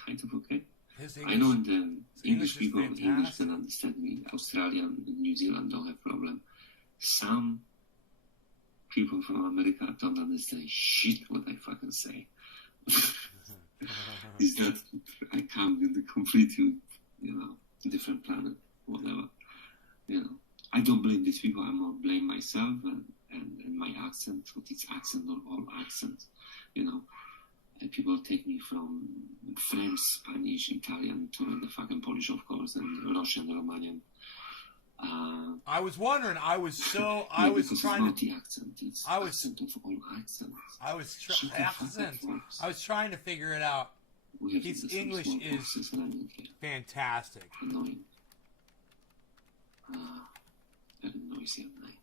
kind of okay. His I know English, in the English English is people English fantastic. can understand me. Australia and New Zealand don't have problem. Some people from America don't understand shit what I fucking say. Is that I come with a completely, different planet, whatever. I don't blame these people. I more blame myself and my accent. What is accent or all accents? And people take me from French, Spanish, Italian to the fucking Polish, of course, and Russian, Romanian. I was wondering. I was because trying it's not to. the accent. It's I was- accent of all accents. Shut the fuck up, Accent. folks. I was trying to figure it out. We have His some English small is boxes and I don't care. fantastic. Annoying. Very noisy at night.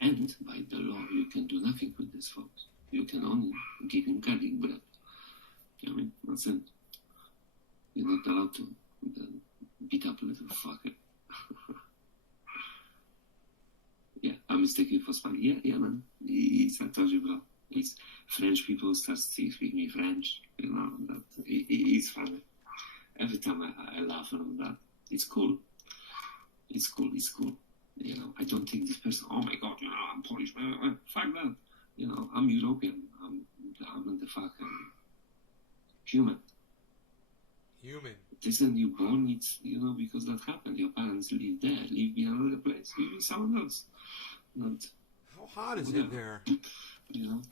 And by the law, you can do nothing with this, folks. You can only give him garlic bread. You know what I mean? That's it. You're not allowed to beat up a little fucker. Yeah, I'm mistaken for Spanish. Yeah, man. It's I told you, bro. It's French people start speaking me French. You know, it's funny. Every time I laugh from that, it's cool. It's cool. It's cool. You know, I don't think this person. Oh my God, you know, I'm Polish. Fuck that. You know, I'm European. I'm the fucking human. Human. This isn't you born. It's because that happened. Your parents live there, live in another place, live with someone else. Not. How hot is it there? You know,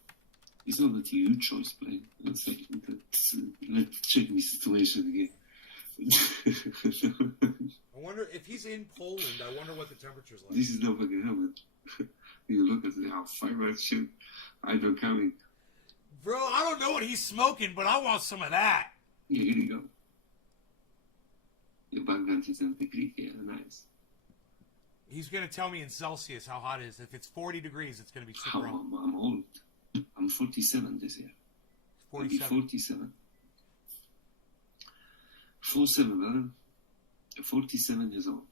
it's not that you choice play. Let's check my situation again. I wonder if he's in Poland. I wonder what the temperature's like. This is not fucking happening. You look at how fuck that shit. I don't coming. Bro, I don't know what he's smoking, but I want some of that. Yeah, here you go. Your background is in the Greek here, nice. He's going to tell me in Celsius how hot it is. If it's 40 degrees, it's going to be super hot. I'm old. I'm 47 this year. 47. 47. 47, brother. 47 years old.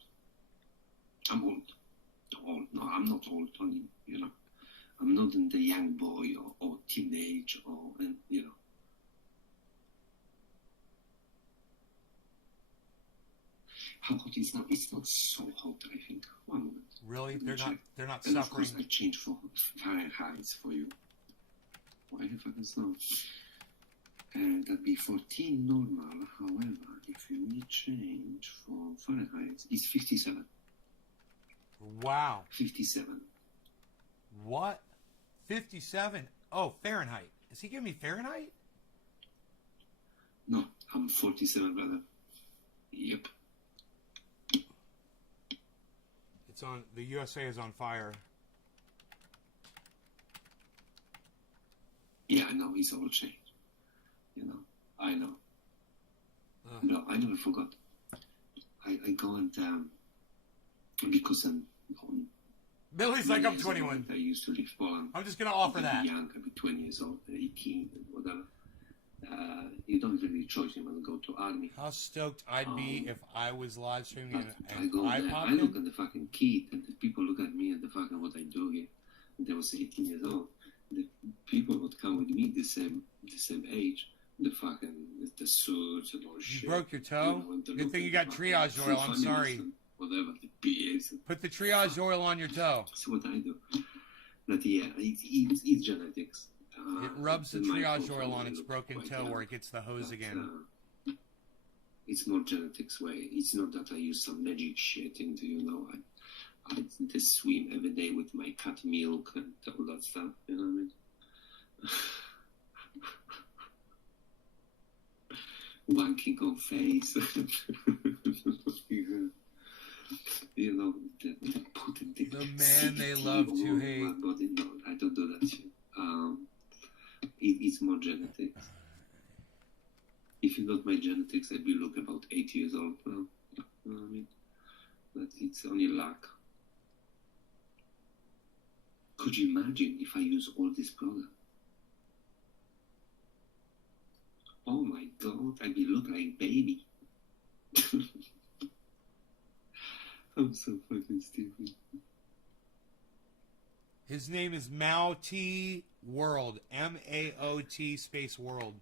I'm old. Old. No, I'm not old, Tony. You know, I'm not in the young boy or teenage you know. How hot is that? It's not so hot, I think. 1 moment. Really? They're not And suffering. of course, I changed for Fahrenheit for you. Why the fuck is that? And that'd be 14 normal. However, if we change for Fahrenheit, it's 57. Wow. 57. What? 57? Oh, Fahrenheit. Is he giving me Fahrenheit? No, I'm 47, brother. Yep. It's on. The USA is on fire. Yeah, I know, it's all changed. You know, I know. No, I never forgot. I go and, because I'm Billy's like, I'm 21. I used to leave Poland. I'm just going to offer I'd that. be young, I'd be 20 years old, 18, whatever. You don't really choose him and go to army. How stoked I'd be if I was live streaming and I go I there, popped I look in. at the fucking kid, and the people look at me and the fucking what I do here. And I was 18 years old. The people would come with me the same age. The suits and all shit. You broke your toe? Good thing you got triage oil. I'm sorry. Whatever, the beers. Put the triage oil on your toe. That's what I do. But yeah, it's genetics. It rubs the my triage profile oil on its looks broken quite toe young. where it gets the hose But, again. It's more genetics way. It's not that I use some magic shit into, I just swim every day with my cat milk and all that stuff, you know what I mean? Wanking on face. You know, putting the man they CBD love to all over hate. my body. No, I don't do that shit. It's more genetics. If you got my genetics, I'd be look about 8 years old now. You know what I mean? But it's only luck. Could you imagine if I use all this product? Oh my God, I'd be look like baby. I'm so fucking stupid. His name is Mao T World. MAOT space world.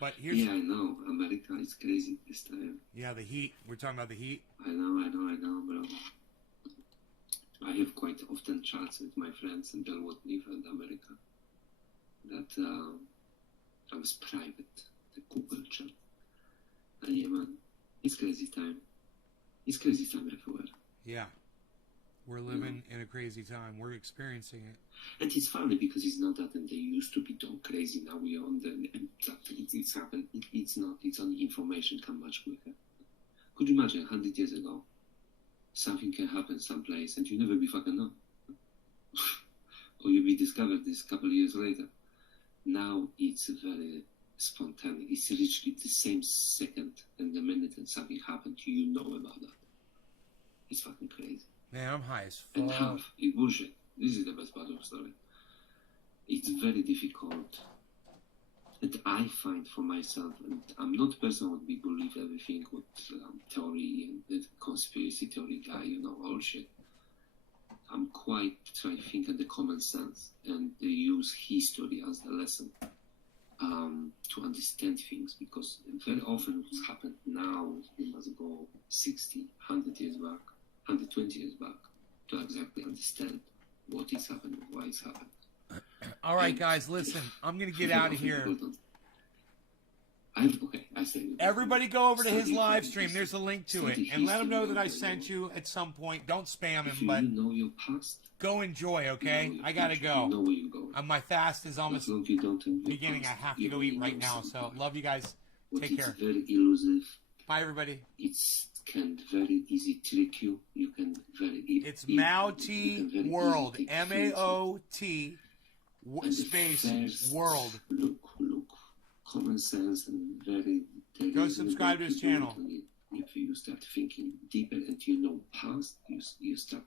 But here's... Yeah, I know. America is crazy this time. Yeah, the heat. We're talking about the heat. I know, bro. I have quite often chats with my friends in Belwood live in America. That I was private, the Google chat. And yeah, man, it's crazy time. It's crazy time everywhere. Yeah. We're living in a crazy time. We're experiencing it. And it's funny because it's not that and they used to be done crazy. Now we are on the... And it's happened. It's not. It's only information come much quicker. Could you imagine 100 years ago? Something can happen someplace and you never be fucking know. Or you'll be discovered this couple of years later. Now it's very spontaneous. It's literally the same second and the minute and something happened, you know about that. It's fucking crazy. Man, I'm high as And fuck. half is bullshit. This is the best part of the story. It's very difficult. that I find for myself, and I'm not a person who would believe everything with theory and the conspiracy theory guy, all shit. I'm quite trying to think of the common sense and they use history as the lesson to understand things, because very often what's happened now, we must go 60, 100 years back, 120 years back to exactly understand what is happening, why it's happened. All right, guys, listen. I'm going to get out of here. Everybody go over to his live stream. There's a link to it. And let him know that I sent you at some point. Don't spam him, but go enjoy, okay? I got to go. My fast is almost beginning. I have to go eat right now. So love you guys. Take care. It's very elusive. Bye, everybody. It can very easy trick you. You can very easy. It's Maoti World. M-A-O-T space world. Look. Common sense and very. Go subscribe to his channel. If you start thinking deeper and you know past, you start